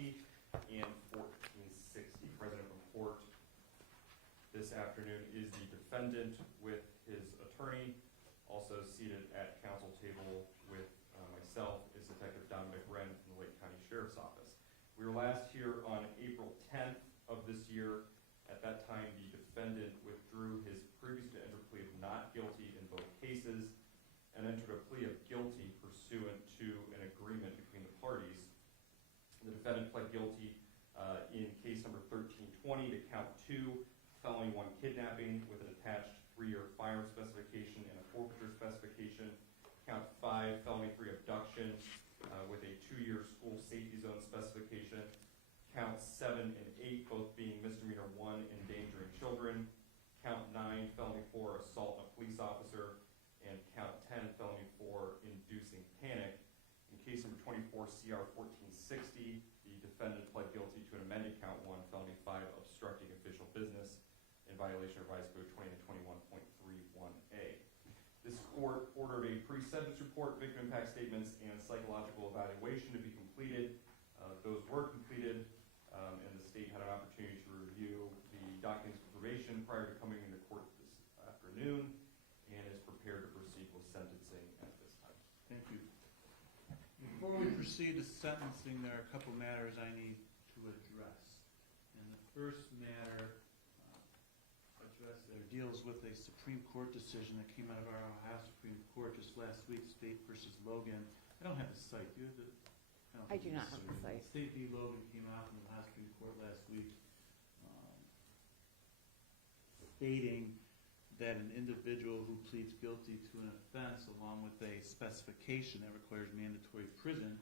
Kentucky, and 1460. Present in court this afternoon is the defendant with his attorney. Also seated at counsel table with myself is Detective Dominic Wren from the Lake County Sheriff's Office. We were last here on April 10th of this year. At that time, the defendant withdrew his previously entered plea of not guilty in both cases and entered a plea of guilty pursuant to an agreement between the parties. The defendant pled guilty in case number 1320 to count 2, felony 1 kidnapping with an attached 3-year firearm specification and a forfeiture specification. Count 5, felony 3 abduction with a 2-year school safety zone specification. Counts 7 and 8 both being misdemeanor 1, endangering children. Count 9, felony 4, assault on a police officer. And count 10, felony 4, inducing panic. In case number 24 CR 1460, the defendant pled guilty to an amended count 1, felony 5, obstructing official business in violation of Revised Code 20-21.31A. This court ordered a pre-sentence report, victim impact statements, and psychological evaluation to be completed. Those were completed, and the state had an opportunity to review the documents of probation prior to coming into court this afternoon, and is prepared to proceed with sentencing at this time. Thank you. Before we proceed to sentencing, there are a couple matters I need to address. And the first matter deals with a Supreme Court decision that came out of our Ohio Supreme Court just last week, State versus Logan. I don't have the site. Do you have the? I do not have the site. State v. Logan came out from the Ohio Supreme Court last week, stating that an individual who pleads guilty to an offense along with a specification that requires mandatory prison,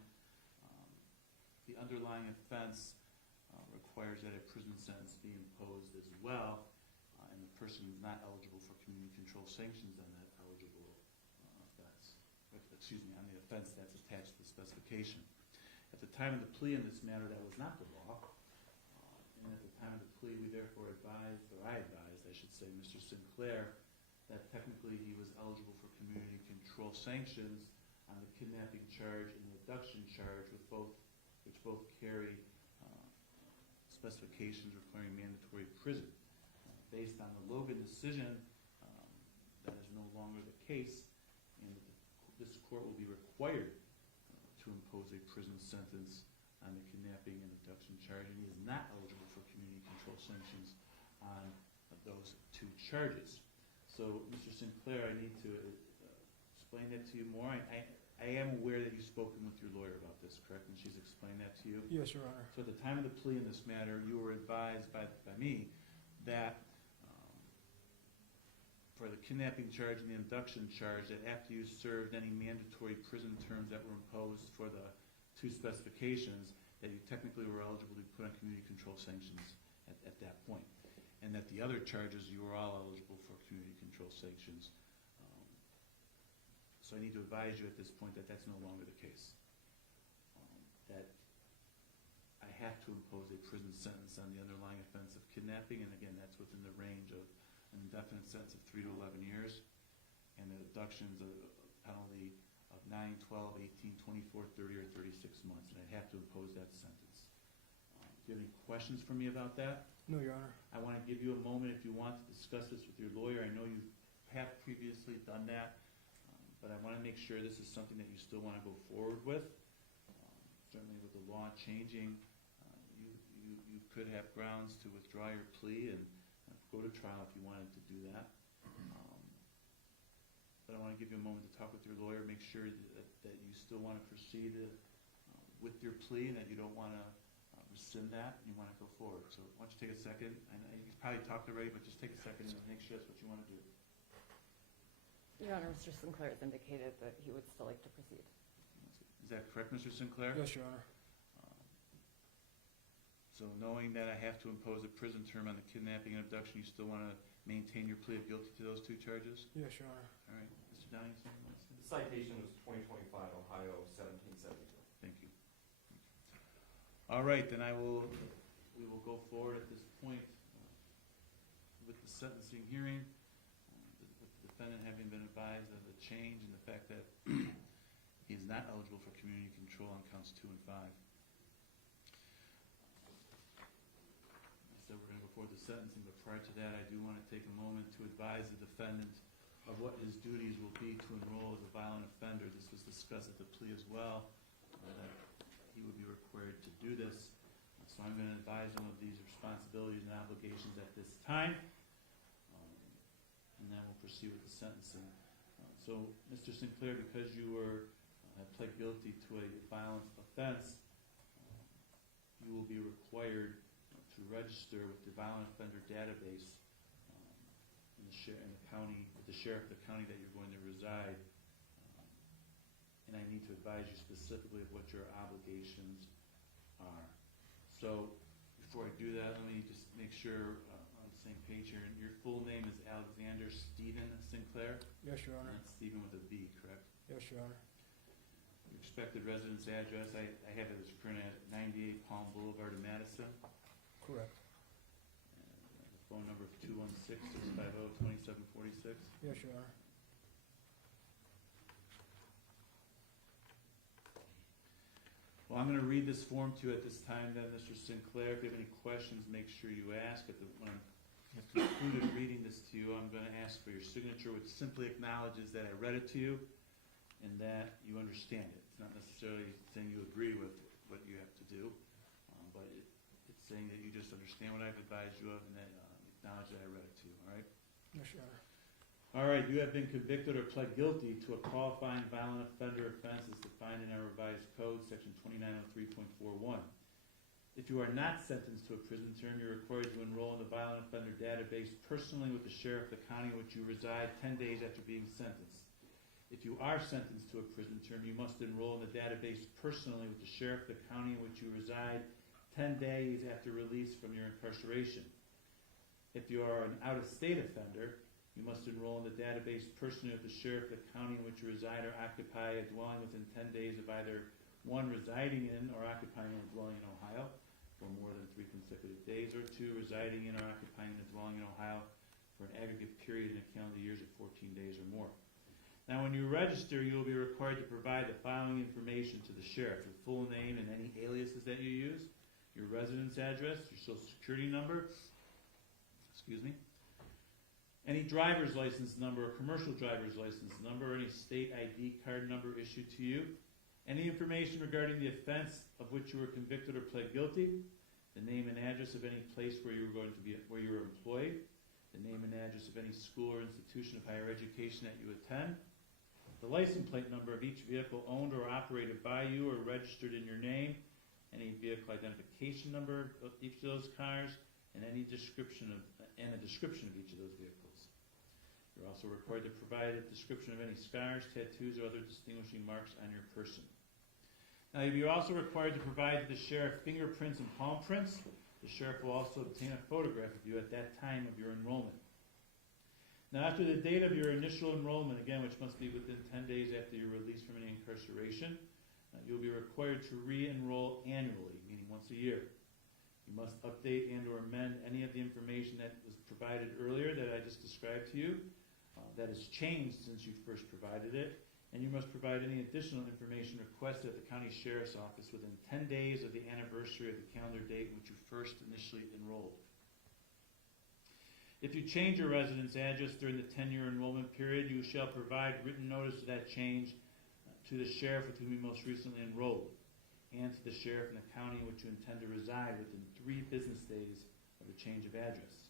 the underlying offense requires that a prison sentence be imposed as well, and the person is not eligible for community control sanctions on that eligible offense. On the offense that's attached to the specification. At the time of the plea in this matter, that was not the law. And at the time of the plea, we therefore advised, or I advised, I should say, Mr. Sinclair, that technically he was eligible for community control sanctions on the kidnapping charge and the abduction charge, which both carry specifications requiring mandatory prison. Based on the Logan decision, that is no longer the case, and this court will be required to impose a prison sentence on the kidnapping and abduction charge, and he is not eligible for community control sanctions on those 2 charges. So, Mr. Sinclair, I need to explain that to you more. I am aware that you've spoken with your lawyer about this, correct? And she's explained that to you? Yes, Your Honor. So at the time of the plea in this matter, you were advised by me that for the kidnapping charge and the abduction charge, that after you served any mandatory prison terms that were imposed for the 2 specifications, that you technically were eligible to be put on community control sanctions at that point. And that the other charges, you were all eligible for community control sanctions. So I need to advise you at this point that that's no longer the case. That I have to impose a prison sentence on the underlying offense of kidnapping, and again, that's within the range of an indefinite sentence of 3 to 11 years, and the abductions of a penalty of 9, 12, 18, 24, 30, or 36 months, and I have to impose that sentence. Do you have any questions for me about that? No, Your Honor. I want to give you a moment if you want to discuss this with your lawyer. I know you have previously done that, but I want to make sure this is something that you still want to go forward with. Certainly with the law changing, you could have grounds to withdraw your plea and go to trial if you wanted to do that. But I want to give you a moment to talk with your lawyer, make sure that you still want to proceed with your plea and that you don't want to rescind that and you want to go forward. So why don't you take a second, and you probably talked already, but just take a second and make sure that's what you want to do. Your Honor, Mr. Sinclair has indicated that he would still like to proceed. Is that correct, Mr. Sinclair? Yes, Your Honor. So knowing that I have to impose a prison term on the kidnapping and abduction, you still want to maintain your plea of guilty to those 2 charges? Yes, Your Honor. All right. Mr. Downey, something you want to say? The citation was 2025 Ohio 1772. Thank you. All right, then we will go forward at this point with the sentencing hearing, with the defendant having been advised of the change and the fact that he is not eligible for community control on counts 2 and 5. forth the sentencing, but prior to that, I do want to take a moment to advise the defendant of what his duties will be to enroll as a violent offender. This was discussed at the plea as well, that he would be required to do this. So I'm going to advise him of these responsibilities and obligations at this time, and then we'll proceed with the sentencing. So, Mr. Sinclair, because you have pled guilty to a violent offense, you will be required to register with the violent offender database in the county, with the sheriff of the county that you're going to reside. And I need to advise you specifically of what your obligations are. So, before I do that, let me just make sure on the same page here. Your full name is Alexander Stephen Sinclair? Yes, Your Honor. And that's Stephen with a V, correct? Yes, Your Honor. Your expected residence address, I have it as printed at 98 Palm Boulevard in Madison. Correct. And the phone number of 216-650-2746. Yes, Your Honor. Well, I'm going to read this form to you at this time then, Mr. Sinclair. If you have any questions, make sure you ask. When I've concluded reading this to you, I'm going to ask for your signature, which simply acknowledges that I read it to you and that you understand it. It's not necessarily saying you agree with what you have to do, but it's saying that you just understand what I've advised you of and that acknowledge that I read it to you, all right? Yes, Your Honor. All right, you have been convicted or pled guilty to a qualifying violent offender offense as defined in our revised code, section 2903.41. If you are not sentenced to a prison term, you're required to enroll in the violent offender database personally with the sheriff of the county in which you reside 10 days after being sentenced. If you are sentenced to a prison term, you must enroll in the database personally with the sheriff of the county in which you reside 10 days after release from your incarceration. If you are an out-of-state offender, you must enroll in the database personally with the sheriff of the county in which you reside or occupy a dwelling within 10 days of either one, residing in or occupying a dwelling in Ohio for more than 3 consecutive days, or 2, residing in or occupying a dwelling in Ohio for an aggregate period in a calendar years of 14 days or more. Now, when you register, you will be required to provide the following information to the sheriff: your full name and any aliases that you use, your residence address, your social security number, any driver's license number or commercial driver's license number, or any state ID card number issued to you, any information regarding the offense of which you were convicted or pled guilty, the name and address of any place where you were employed, the name and address of any school or institution of higher education that you attend, the license plate number of each vehicle owned or operated by you or registered in your name, any vehicle identification number of each of those cars, and a description of each of those vehicles. You're also required to provide a description of any scars, tattoos, or other distinguishing marks on your person. Now, you're also required to provide to the sheriff fingerprints and palm prints. The sheriff will also obtain a photograph of you at that time of your enrollment. Now, after the date of your initial enrollment, again, which must be within 10 days after your release from any incarceration, you'll be required to re-enroll annually, meaning once a year. You must update and or amend any of the information that was provided earlier that I just described to you, that has changed since you first provided it, and you must provide any additional information requested at the county sheriff's office within 10 days of the anniversary of the calendar date in which you first initially enrolled. If you change your residence address during the 10-year enrollment period, you shall provide written notice of that change to the sheriff with whom you most recently enrolled, and to the sheriff in the county in which you intend to reside within 3 business days of the change of address.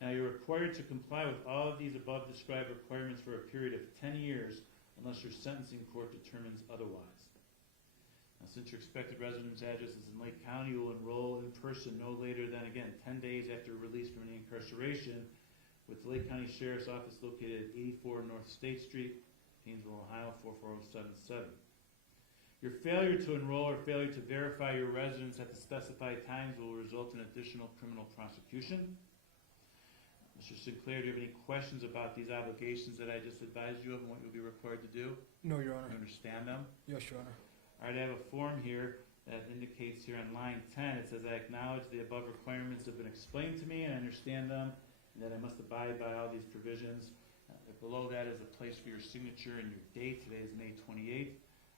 Now, you're required to comply with all of these above described requirements for a period of 10 years unless your sentencing court determines otherwise. Now, since your expected residence address is in Lake County, you will enroll in person no later than, again, 10 days after release from any incarceration with the Lake County Sheriff's Office located at 84 North State Street, Painesville, Ohio, 44077. Your failure to enroll or failure to verify your residence at the specified times will result in additional criminal prosecution. Mr. Sinclair, do you have any questions about these obligations that I just advised you of and what you'll be required to do? No, Your Honor. You understand them? Yes, Your Honor. All right, I have a form here that indicates here on line 10, it says, I acknowledge the above requirements have been explained to me and I understand them, and that I must abide by all these provisions. Below that is a place for your signature and your date. Today is May 28th.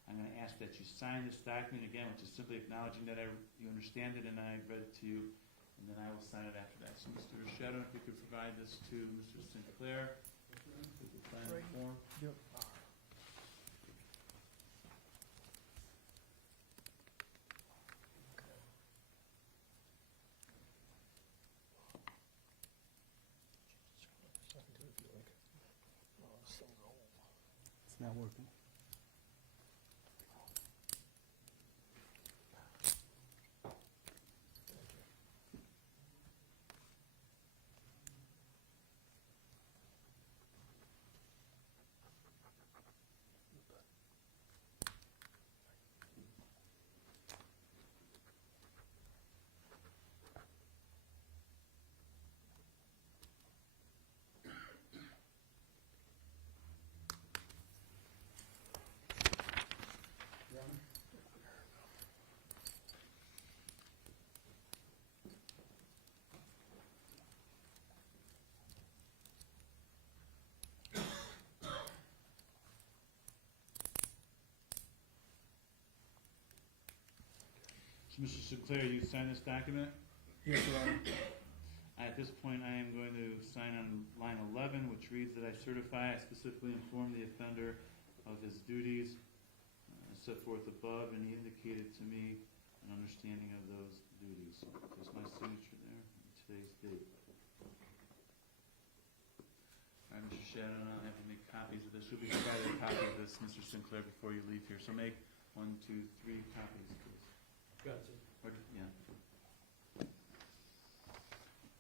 I'm going to ask that you sign this document again, which is simply acknowledging that you understand it and I read it to you and then I will sign it after that. So Mr. Shadow, if you could provide this to Mr. Sinclair, with the final Right. form. Yep. It's not working. So Mr. Sinclair, you sign this document? Yes, Your Honor. At this point, I am going to sign on line 11, which reads that I certify I specifically inform the offender of his duties set forth above, and he indicated to me an understanding of those duties. There's my signature there, and today's date. All right, Mr. Shannon, I'll have to make copies of this. You'll be provided a copy of this, Mr. Sinclair, before you leave here. So make 1, 2, 3 copies, please. Gotcha. Yeah.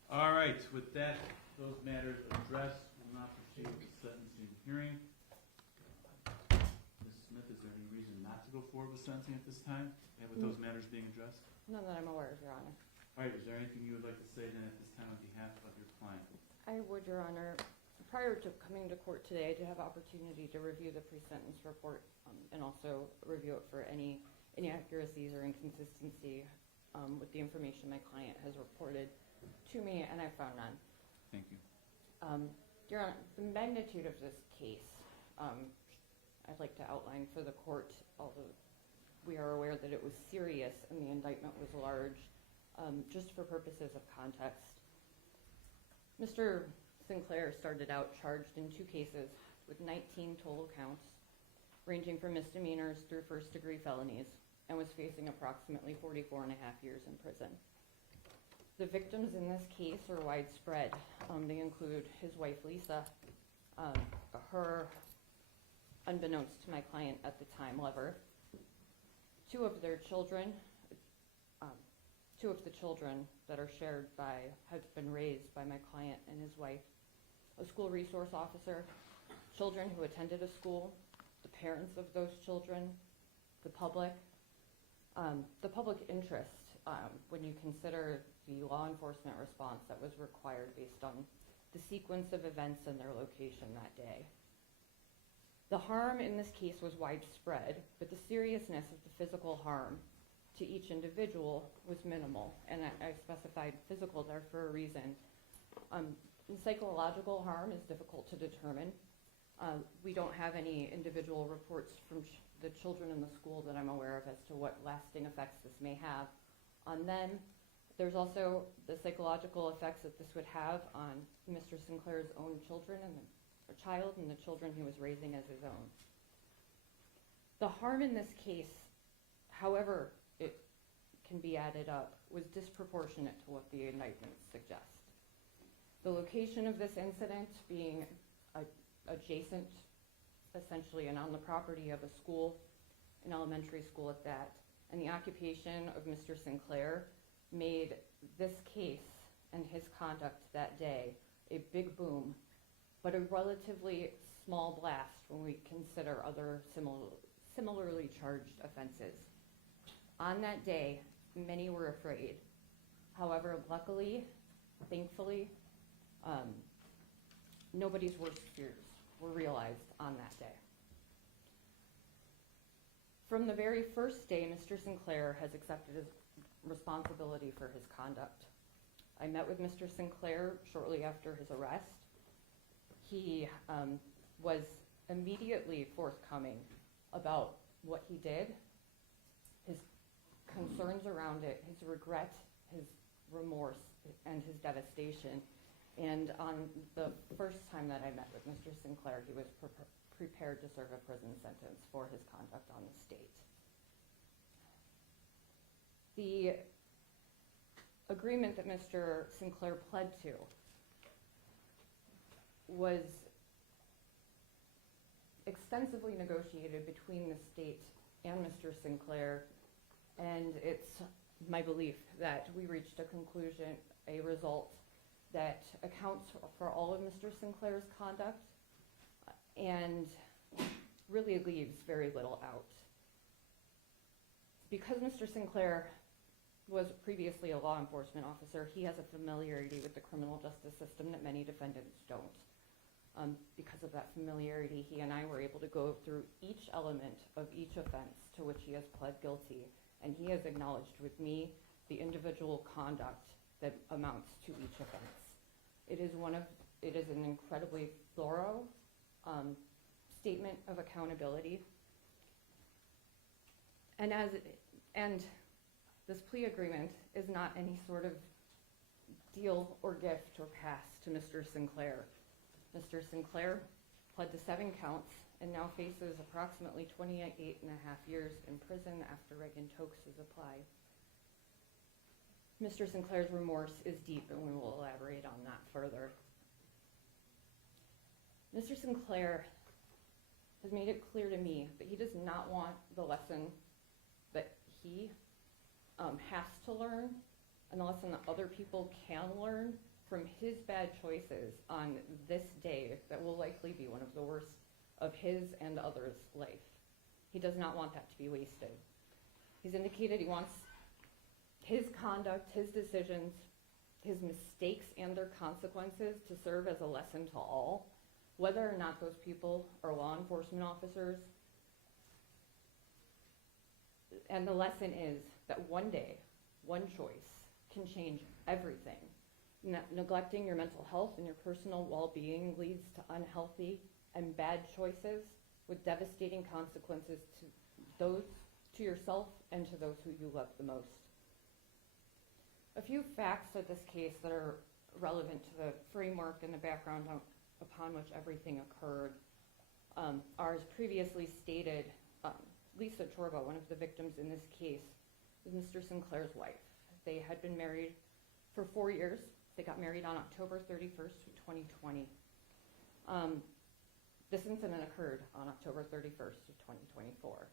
All right, with that, those matters addressed, we'll now proceed with the sentencing hearing. Ms. Smith, is there any reason not to go forward with sentencing at this time, and with those matters being addressed? None that I'm aware of, Your Honor. All right, is there anything you would like to say then at this time on behalf of your client? I would, Your Honor. Prior to coming to court today, I did have opportunity to review the pre-sentence report and also review it for any inaccuracies or inconsistency with the information my client has reported to me, and I found none. Thank you. Your Honor, the magnitude of this case, I'd like to outline for the court, although we are aware that it was serious and the indictment was large, just for purposes of context. Mr. Sinclair started out charged in 2 cases with 19 total counts, ranging from misdemeanors through first-degree felonies, and was facing approximately 44 and a half years in prison. The victims in this case are widespread. They include his wife, Lisa, her, unbeknownst to my client at the time, lover, 2 of their children, 2 of the children that are shared by, have been raised by my client and his wife, a school resource officer, children who attended a school, the parents of those children, the public interest, when you consider the law enforcement response that was required based on the sequence of events and their location that day. The harm in this case was widespread, but the seriousness of the physical harm to each individual was minimal, and I specified physical there for a reason. Psychological harm is difficult to determine. We don't have any individual reports from the children in the school that I'm aware of as to what lasting effects this may have on them. There's also the psychological effects that this would have on Mr. Sinclair's own children and a child and the children he was raising as his own. The harm in this case, however it can be added up, was disproportionate to what the indictments suggest. The location of this incident being adjacent, essentially, and on the property of a school, an elementary school at that, and the occupation of Mr. Sinclair made this case and his conduct that day a big boom, but a relatively small blast when we consider other similarly charged offenses. On that day, many were afraid. However, luckily, thankfully, nobody's worst fears were realized on that day. From the very first day, Mr. Sinclair has accepted his responsibility for his conduct. I met with Mr. Sinclair shortly after his arrest. He was immediately forthcoming about what he did, his concerns around it, his regret, his remorse and his devastation. And on the first time that I met with Mr. Sinclair, he was prepared to serve a prison sentence for his conduct on the state. The agreement that Mr. Sinclair pled to was extensively negotiated between the state and Mr. Sinclair, and it's my belief that we reached a conclusion, a result that accounts for all of Mr. Sinclair's conduct and really leaves very little out. Because Mr. Sinclair was previously a law enforcement officer, he has a familiarity with the criminal justice system that many defendants don't. Because of that familiarity, he and I were able to go through each element of each offense to which he has pled guilty, and he has acknowledged with me the individual conduct that amounts to each offense. It is an incredibly thorough statement of accountability. And this plea agreement is not any sort of deal or gift or pass to Mr. Sinclair. Mr. Sinclair pled to 7 counts and now faces approximately 28 and a half years in prison after Reagan-Tokes is applied. Mr. Sinclair's remorse is deep, and we will elaborate on that further. Mr. Sinclair has made it clear to me that he does not want the lesson that he has to learn and the lesson that other people can learn from his bad choices on this day that will likely be one of the worst of his and others' life. He does not want that to be wasted. He's indicated he wants his conduct, his decisions, his mistakes and their consequences to serve as a lesson to all, whether or not those people are law enforcement officers. And the lesson is that one day, one choice can change everything. Neglecting your mental health and your personal well-being leads to unhealthy and bad choices with devastating consequences to yourself and to those who you love the most. A few facts of this case that are relevant to the framework and the background upon which everything occurred are, as previously stated, Lisa Chorba, one of the victims in this case, is Mr. Sinclair's wife. They had been married for 4 years. They got married on October 31st, 2020. This incident occurred on October 31st of 2024.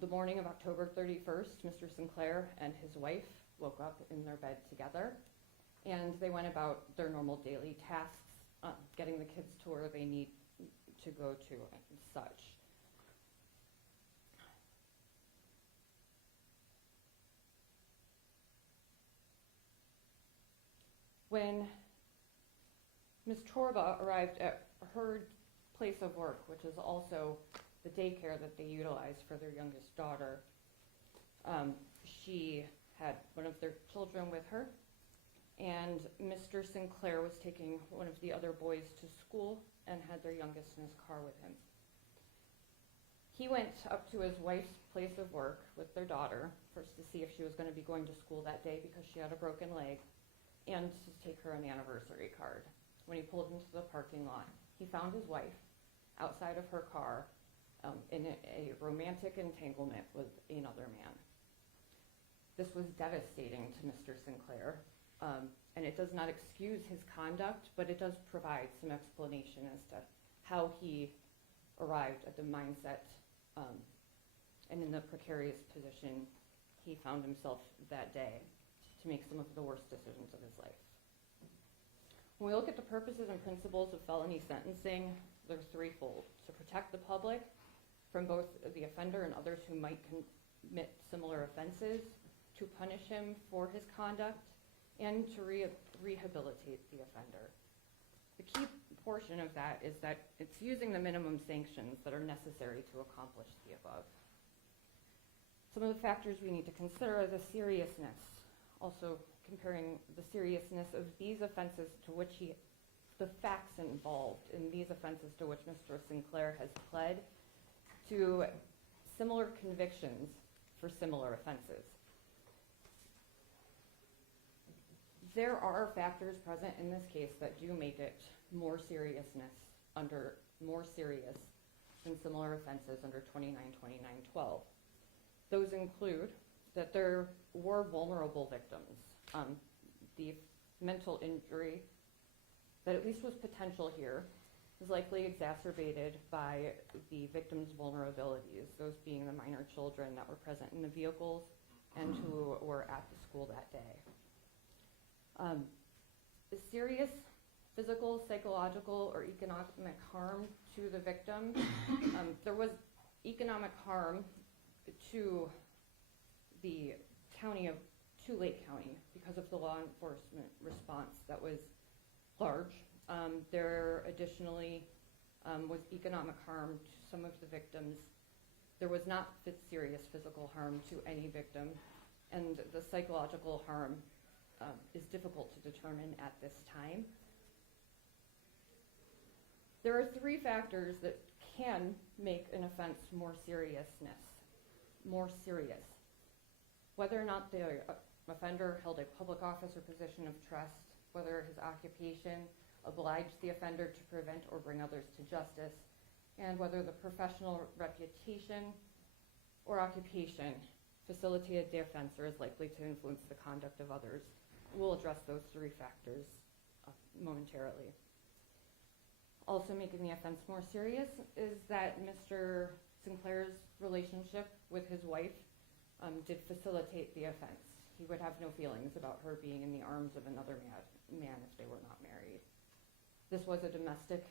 The morning of October 31st, Mr. Sinclair and his wife woke up in their bed together, and they went about their normal daily tasks, getting the kids to where they need to go to and such. When Ms. Chorba arrived at her place of work, which is also the daycare that they utilize for their youngest daughter, she had one of their children with her, and Mr. Sinclair was taking one of the other boys to school and had their youngest in his car with him. He went up to his wife's place of work with their daughter, first to see if she was going to be going to school that day because she had a broken leg, and to take her an anniversary card. When he pulled into the parking lot, he found his wife outside of her car in a romantic entanglement with another man. This was devastating to Mr. Sinclair, and it does not excuse his conduct, but it does provide some explanation as to how he arrived at the mindset and in the precarious position he found himself that day to make some of the worst decisions of his life. When we look at the purposes and principles of felony sentencing, they're threefold: to protect the public from both the offender and others who might commit similar offenses, to punish him for his conduct, and to rehabilitate the offender. The key portion of that is that it's using the minimum sanctions that are necessary to accomplish the above. Some of the factors we need to consider are the seriousness, also comparing the seriousness of these offenses to which the facts involved in these offenses to which Mr. Sinclair has pled, to similar convictions for similar offenses. There are factors present in this case that do make it more serious than similar offenses under 2929-12. Those include that there were vulnerable victims. The mental injury that at least was potential here is likely exacerbated by the victim's vulnerabilities, those being the minor children that were present in the vehicles and who were at the school that day. The serious physical, psychological, or economic harm to the victim. There was economic harm to the to Lake County because of the law enforcement response that was large. There additionally was economic harm to some of the victims. There was not serious physical harm to any victim, and the psychological harm is difficult to determine at this time. There are three factors that can make an offense more serious. Whether or not the offender held a public office or position of trust, whether his occupation obliged the offender to prevent or bring others to justice, and whether the professional reputation or occupation facilitated the offense or is likely to influence the conduct of others. We'll address those three factors momentarily. Also making the offense more serious is that Mr. Sinclair's relationship with his wife did facilitate the offense. He would have no feelings about her being in the arms of another man if they were not married. This was a domestic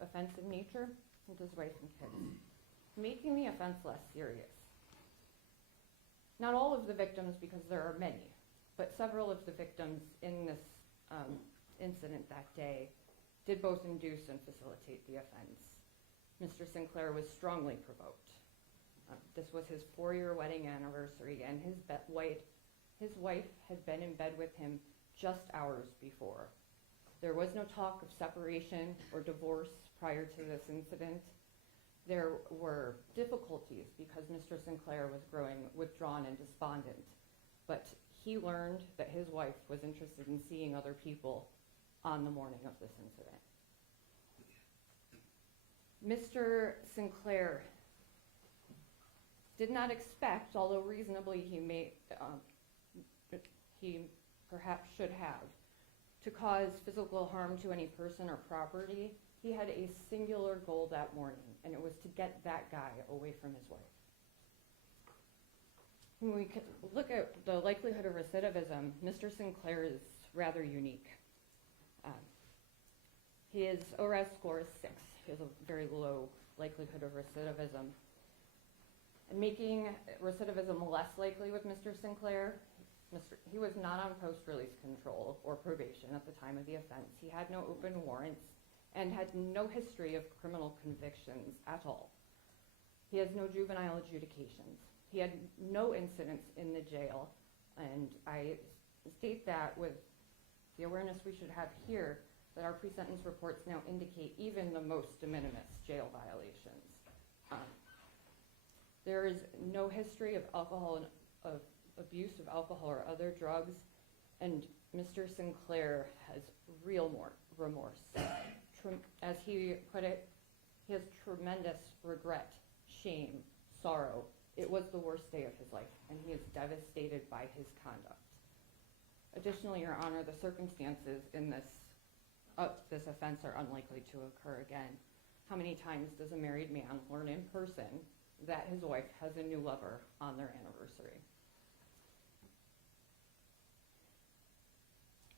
offense in nature with his wife and kids, making the offense less serious. Not all of the victims, because there are many, but several of the victims in this incident that day did both induce and facilitate the offense. Mr. Sinclair was strongly provoked. This was his 4-year wedding anniversary, and his wife had been in bed with him just hours before. There was no talk of separation or divorce prior to this incident. There were difficulties because Mr. Sinclair was growing withdrawn and despondent, but he learned that his wife was interested in seeing other people on the morning of this incident. Mr. Sinclair did not expect, although reasonably he perhaps should have, to cause physical harm to any person or property. He had a singular goal that morning, and it was to get that guy away from his wife. When we look at the likelihood of recidivism, Mr. Sinclair is rather unique. His ORAS score is 6. He has a very low likelihood of recidivism. And making recidivism less likely with Mr. Sinclair, he was not on post-release control or probation at the time of the offense. He had no open warrants and had no history of criminal convictions at all. He has no juvenile adjudications. He had no incidents in the jail, and I state that with the awareness we should have here that our pre-sentence reports now indicate even the most de minimis jail violations. There is no history of alcohol and of abuse of alcohol or other drugs, and Mr. Sinclair has real remorse. As he put it, he has tremendous regret, shame, sorrow. It was the worst day of his life, and he is devastated by his conduct. Additionally, Your Honor, the circumstances in this offense are unlikely to occur again. How many times does a married man learn in person that his wife has a new lover on their anniversary?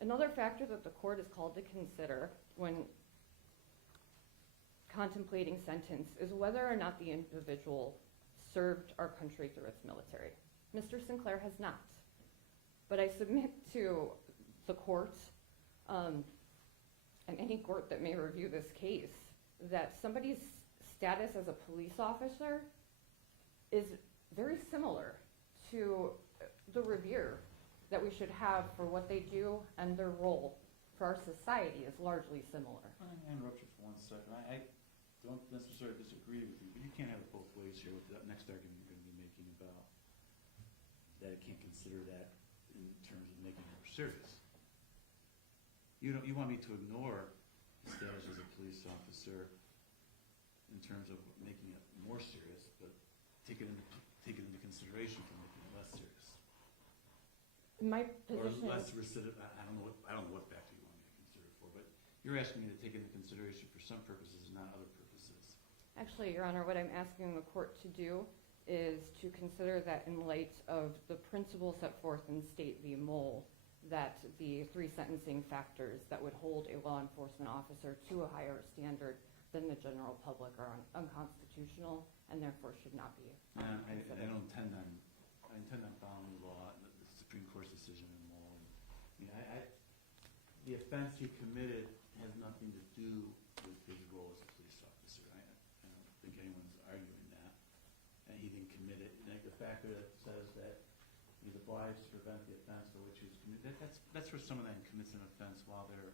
Another factor that the court is called to consider when contemplating sentence is whether or not the individual served our country through its military. Mr. Sinclair has not. But I submit to the court, and any court that may review this case, that somebody's status as a police officer is very similar to the revere that we should have for what they do, and their role for our society is largely similar. I'm going to interrupt you for 1 second. I don't necessarily disagree with you, but you can't have it both ways here with that next argument you're going to be making about that it can't consider that in terms of making it more serious. you want me to ignore his status as a police officer in terms of making it more serious, but take it into consideration for making it less serious. My Or position less is, recidiv, I don't know what factor you want me to consider it for, but you're asking me to take into consideration for some purposes and not other purposes. actually, Your Honor, what I'm asking the court to do is to consider that in light of the principle set forth in State v. Mole, that the 3 sentencing factors that would hold a law enforcement officer to a higher standard than the general public are unconstitutional and therefore should not be And I considered. don't intend on following the law, the Supreme Court's decision in Mole. The offense he committed has nothing to do with his role as a police officer. I don't think anyone's arguing that. And he didn't commit it. Like the factor that says that he's obliged to prevent the offense for which he was committed, that's for someone that commits an offense while they're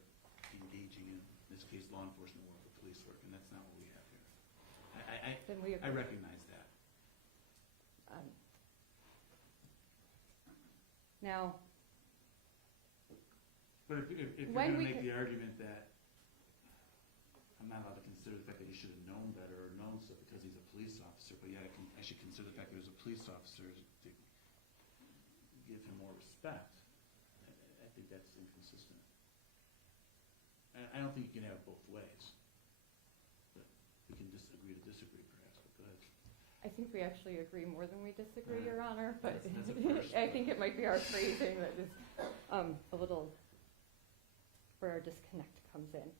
engaging in this case, law enforcement work or police work, and that's not what we have here. Then we I agree. recognize that. Now, But if you're When going to we make can- the argument that I'm not allowed to consider the fact that he should have known better or known so because he's a police officer, but yeah, I should consider the fact that he was a police officer to give him more respect, I think that's inconsistent. I don't think you can have it both ways. But we can disagree to disagree perhaps, but go ahead. I think we actually agree more than we disagree, Alright. Your Honor, but That's a first. I think it might be our phrasing that is a little, where our disconnect comes in.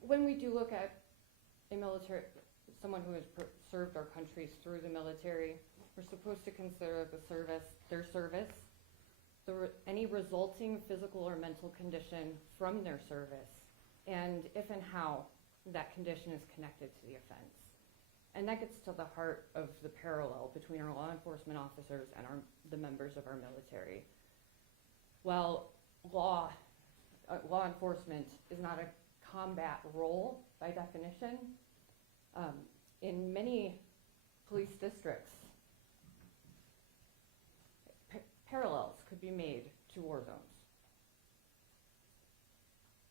When we do look at a military, someone who has served our countries through the military, we're supposed to consider their service, any resulting physical or mental condition from their service, and if and how that condition is connected to the offense. And that gets to the heart of the parallel between our law enforcement officers and the members of our military. While law enforcement is not a combat role by definition, in many police districts, parallels could be made to war zones.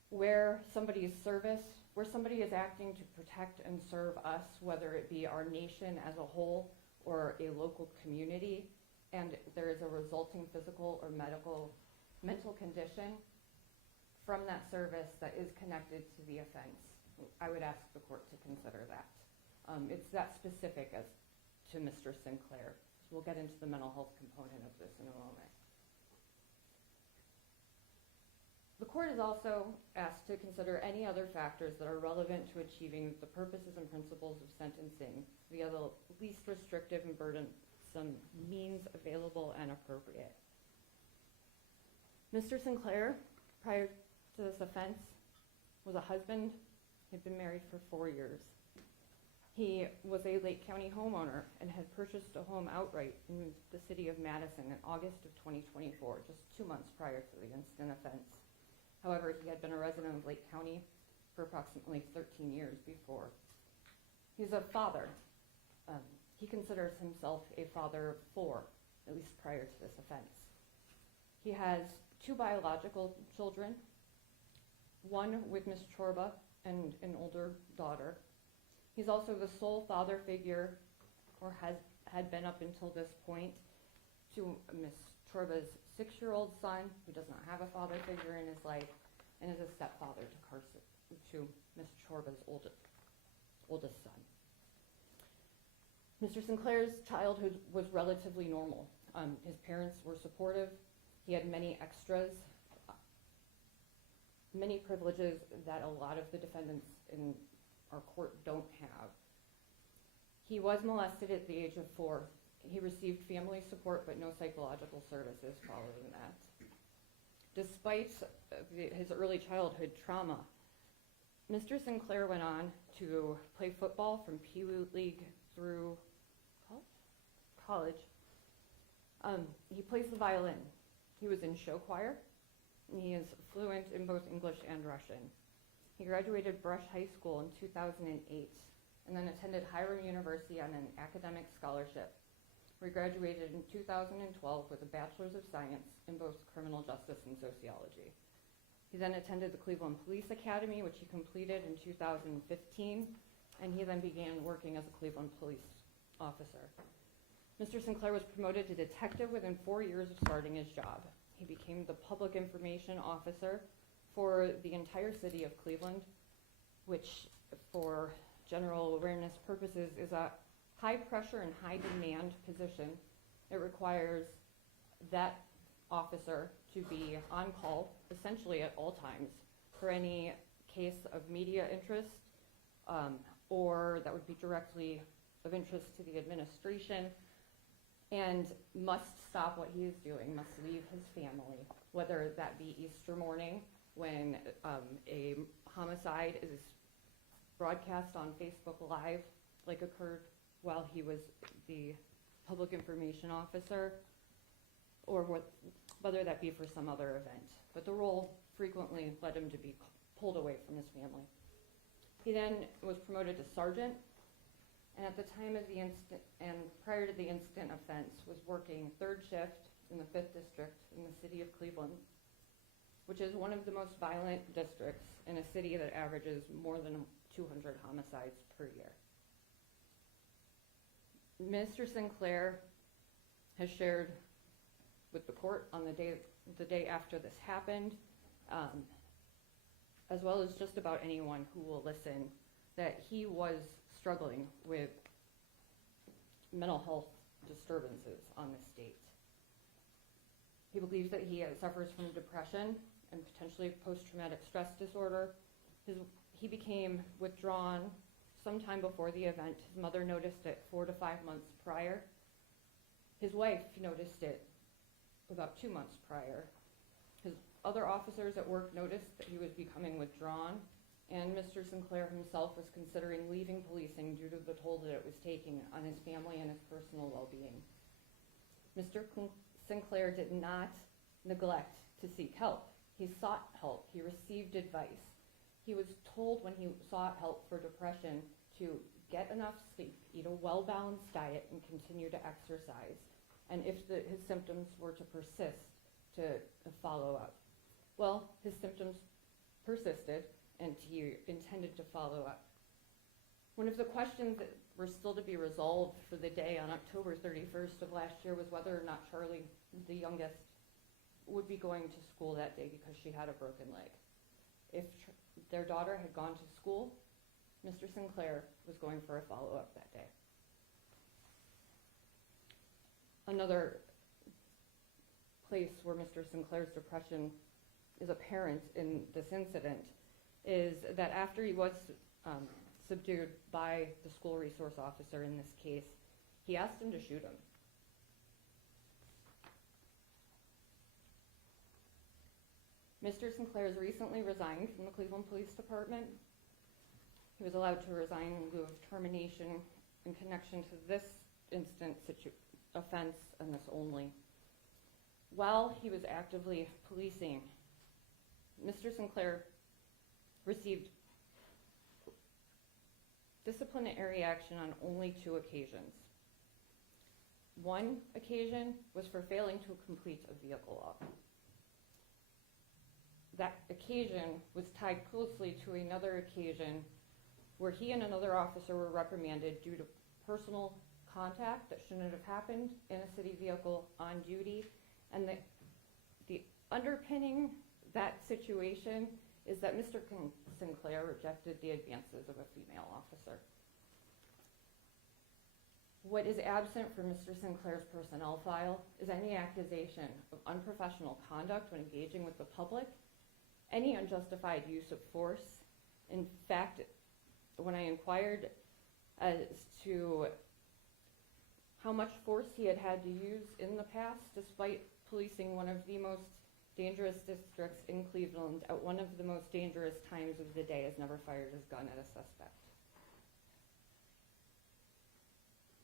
Where somebody is acting to protect and serve us, whether it be our nation as a whole or a local community, and there is a resulting physical or mental condition from that service that is connected to the offense, I would ask the court to consider that. It's that specific as to Mr. Sinclair. We'll get into the mental health component of this in a moment. The court is also asked to consider any other factors that are relevant to achieving the purposes and principles of sentencing via the least restrictive and burdensome means available and appropriate. Mr. Sinclair, prior to this offense, was a husband. He'd been married for 4 years. He was a Lake County homeowner and had purchased a home outright in the city of Madison in August of 2024, just 2 months prior to the instant offense. However, he had been a resident of Lake County for approximately 13 years before. He's a father. He considers himself a father of 4, at least prior to this offense. He has 2 biological children, one with Ms. Chorba and an older daughter. He's also the sole father figure, or had been up until this point, to Ms. Chorba's 6-year-old son, who does not have a father figure in his life, and is a stepfather to Ms. Chorba's oldest son. Mr. Sinclair's childhood was relatively normal. His parents were supportive. He had many extras, many privileges that a lot of the defendants in our court don't have. He was molested at the age of 4. He received family support but no psychological services following that. Despite his early childhood trauma, Mr. Sinclair went on to play football from Pee Wee League through college. He plays the violin. He was in show choir. And he is fluent in both English and Russian. He graduated Brush High School in 2008 and then attended Hiram University on an academic scholarship, where he graduated in 2012 with a Bachelor's of Science in both criminal justice and sociology. He then attended the Cleveland Police Academy, which he completed in 2015, and he then began working as a Cleveland police officer. Mr. Sinclair was promoted to detective within 4 years of starting his job. He became the public information officer for the entire city of Cleveland, which for general awareness purposes is a high pressure and high demand position. It requires that officer to be on call essentially at all times for any case of media interest or that would be directly of interest to the administration, and must stop what he is doing, must leave his family, whether that be Easter morning when a homicide is broadcast on Facebook Live, like occurred while he was the public information officer, or whether that be for some other event. But the role frequently led him to be pulled away from his family. He then was promoted to sergeant, and at the time of the incident, and prior to the incident offense, was working third shift in the 5th District in the city of Cleveland, which is one of the most violent districts in a city that averages more than 200 homicides per year. Mr. Sinclair has shared with the court on the day after this happened, as well as just about anyone who will listen, that he was struggling with mental health disturbances on this date. He believes that he suffers from depression and potentially post-traumatic stress disorder. He became withdrawn sometime before the event. His mother noticed it 4 to 5 months prior. His wife noticed it about 2 months prior. His other officers at work noticed that he was becoming withdrawn, and Mr. Sinclair himself was considering leaving policing due to the toll that it was taking on his family and his personal well-being. Mr. Sinclair did not neglect to seek help. He sought help. He received advice. He was told when he sought help for depression to get enough sleep, eat a well-balanced diet, and continue to exercise. And if his symptoms were to persist, to follow up. Well, his symptoms persisted, and he intended to follow up. One of the questions that were still to be resolved for the day on October 31st of last year was whether or not Charlie, the youngest, would be going to school that day because she had a broken leg. If their daughter had gone to school, Mr. Sinclair was going for a follow-up that day. Another place where Mr. Sinclair's depression is apparent in this incident is that after he was subdued by the school resource officer in this case, he asked him to shoot him. Mr. Sinclair has recently resigned from the Cleveland Police Department. He was allowed to resign in lieu of termination in connection to this instant offense and this only. While he was actively policing, Mr. Sinclair received disciplinary action on only 2 occasions. One occasion was for failing to complete a vehicle op. That occasion was tied closely to another occasion where he and another officer were reprimanded due to personal contact that shouldn't have happened in a city vehicle on duty. And the underpinning that situation is that Mr. Sinclair rejected the advances of a female officer. What is absent from Mr. Sinclair's personnel file is any accusation of unprofessional conduct when engaging with the public, any unjustified use of force. In fact, when I inquired as to how much force he had had to use in the past, despite policing one of the most dangerous districts in Cleveland at one of the most dangerous times of the day, has never fired his gun at a suspect.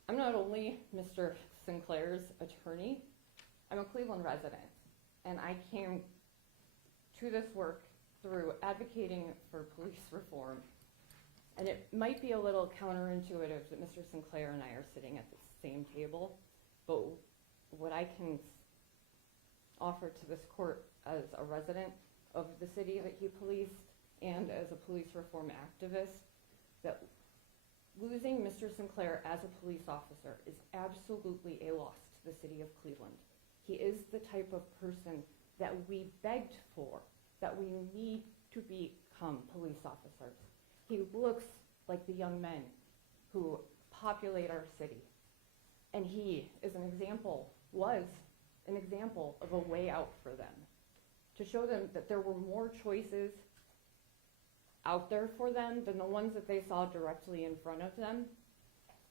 I'm not only Mr. Sinclair's attorney, I'm a Cleveland resident, and I came to this work through advocating for police reform. And it might be a little counterintuitive that Mr. Sinclair and I are sitting at the same table, But what I can offer to this court as a resident of the city that he policed and as a police reform activist, that losing Mr. Sinclair as a police officer is absolutely a loss to the city of Cleveland. He is the type of person that we begged for, that we need to become police officers. He looks like the young men who populate our city. And he is an example, was an example of a way out for them, to show them that there were more choices out there for them than the ones that they saw directly in front of them.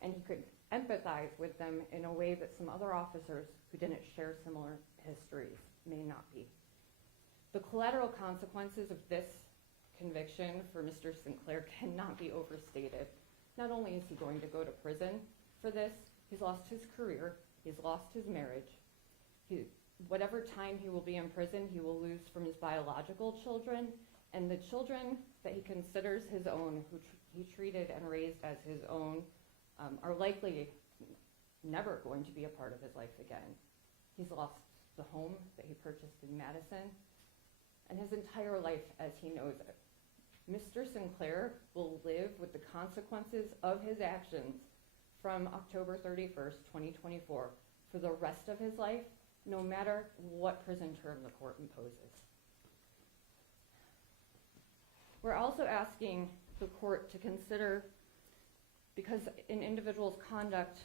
And he could empathize with them in a way that some other officers who didn't share similar histories may not be. The collateral consequences of this conviction for Mr. Sinclair cannot be overstated. Not only is he going to go to prison for this, he's lost his career, he's lost his marriage. Whatever time he will be in prison, he will lose from his biological children, and the children that he considers his own, who he treated and raised as his own, are likely never going to be a part of his life again. He's lost the home that he purchased in Madison, and his entire life as he knows it. Mr. Sinclair will live with the consequences of his actions from October 31st, 2024, for the rest of his life, no matter what prison term the court imposes. We're also asking the court to consider, because an individual's conduct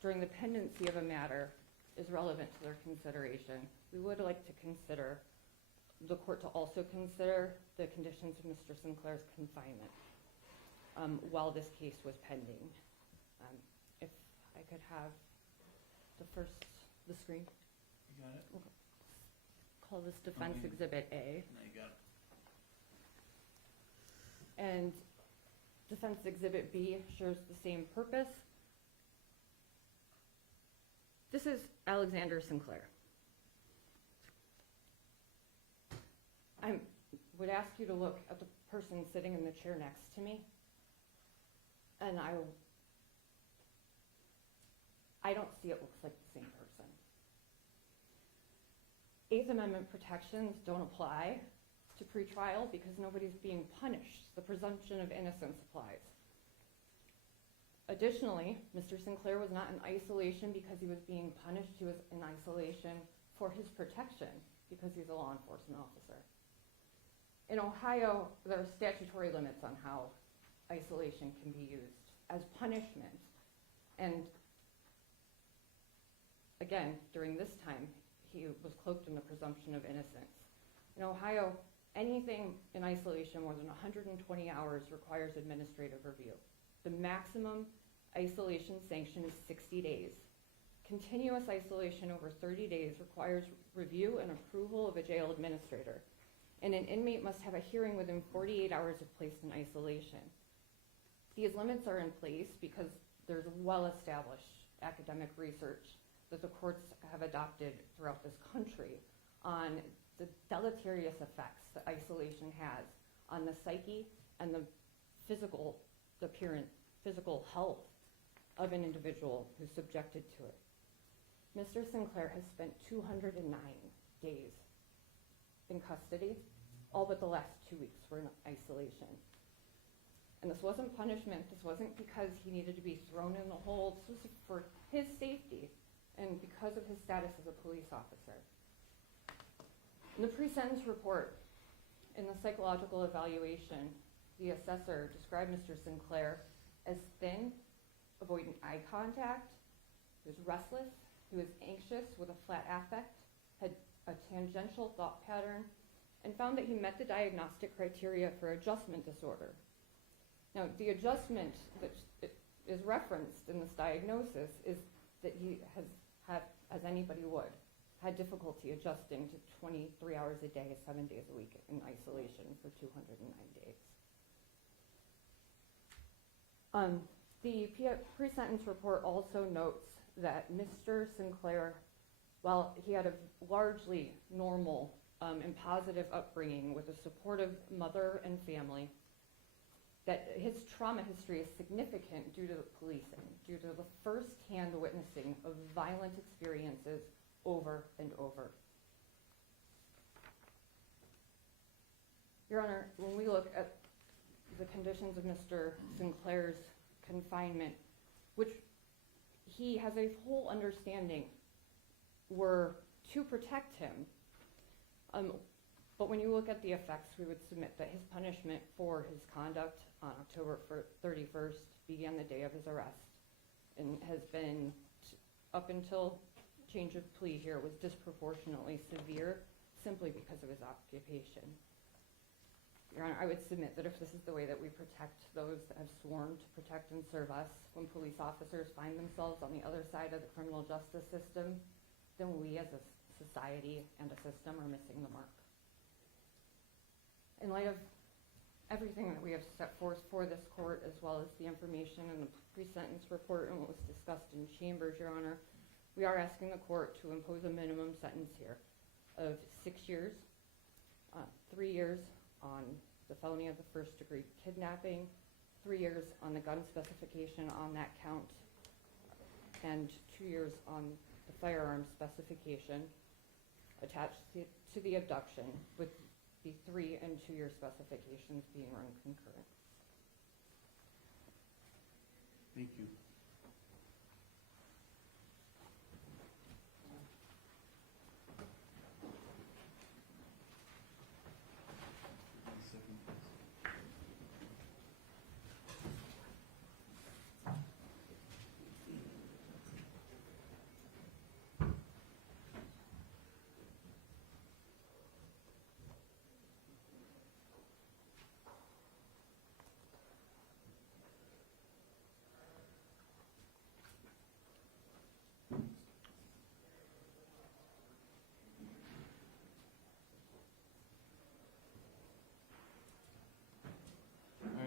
during the pendency of a matter is relevant to their consideration, we would like to consider the court to also consider the conditions of Mr. Sinclair's confinement while this case was pending. If I could have the screen. You got it? Okay. Call this Defense Exhibit A. No, you got it. And Defense Exhibit B shares the same purpose. This is Alexander Sinclair. I would ask you to look at the person sitting in the chair next to me, and I don't see it looks like the same person. Eighth Amendment protections don't apply to pretrial because nobody's being punished. The presumption of innocence applies. Additionally, Mr. Sinclair was not in isolation because he was being punished. He was in isolation for his protection because he's a law enforcement officer. In Ohio, there are statutory limits on how isolation can be used as punishment. And again, during this time, he was cloaked in the presumption of innocence. In Ohio, anything in isolation more than 120 hours requires administrative review. The maximum isolation sanction is 60 days. Continuous isolation over 30 days requires review and approval of a jail administrator. And an inmate must have a hearing within 48 hours of placed in isolation. These limits are in place because there's well-established academic research that the courts have adopted throughout this country on the deleterious effects that isolation has on the psyche and the physical appearance, physical health of an individual who's subjected to it. Mr. Sinclair has spent 209 days in custody. All but the last 2 weeks were in isolation. And this wasn't punishment. This wasn't because he needed to be thrown in the hole. This was for his safety and because of his status as a police officer. In the pre-sentence report, in the psychological evaluation, the assessor described Mr. Sinclair as thin, avoiding eye contact, he was restless, he was anxious with a flat affect, had a tangential thought pattern, and found that he met the diagnostic criteria for adjustment disorder. Now, the adjustment that is referenced in this diagnosis is that he has had, as anybody would, had difficulty adjusting to 23 hours a day, 7 days a week in isolation for 209 days. The pre-sentence report also notes that Mr. Sinclair, while he had a largely normal and positive upbringing with a supportive mother and family, that his trauma history is significant due to the policing, due to the first-hand witnessing of violent experiences over and over. Your Honor, when we look at the conditions of Mr. Sinclair's confinement, which he has a full understanding were to protect him, but when you look at the effects, we would submit that his punishment for his conduct on October 31st began the day of his arrest and has been, up until change of plea here, was disproportionately severe simply because of his occupation. Your Honor, I would submit that if this is the way that we protect those that have sworn to protect and serve us, when police officers find themselves on the other side of the criminal justice system, then we as a society and a system are missing the mark. In light of everything that we have set forth for this court, as well as the information in the pre-sentence report and what was discussed in chambers, Your Honor, we are asking the court to impose a minimum sentence here of 6 years, 3 years on the felony of the first-degree kidnapping, 3 years on the gun specification on that count, and 2 years on the firearm specification attached to the abduction, with the 3 and 2 year specifications being run concurrent. Thank you.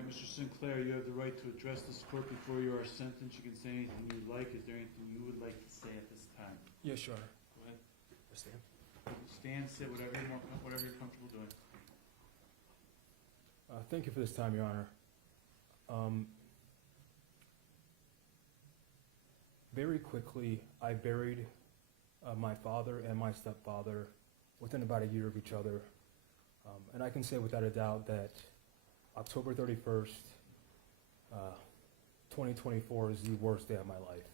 Mr. Sinclair, you have the right to address this court before you are sentenced. You can say anything you like. Is there anything you would like to say at this time? Yes, Your Honor. Go ahead. Stand. Stand, sit, whatever you're comfortable doing. Thank you for this time, Your Honor. Very quickly, I buried my father and my stepfather within about a year of each other. And I can say without a doubt that October 31st, 2024 is the worst day of my life.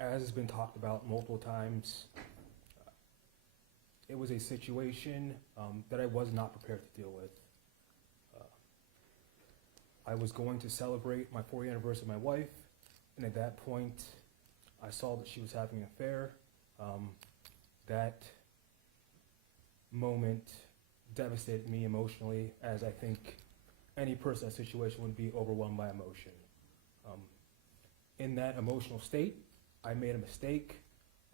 As has been talked about multiple times, it was a situation that I was not prepared to deal with. I was going to celebrate my 4th anniversary of my wife, and at that point, I saw that she was having an affair. That moment devastated me emotionally, as I think any person in that situation would be overwhelmed by emotion. In that emotional state, I made a mistake,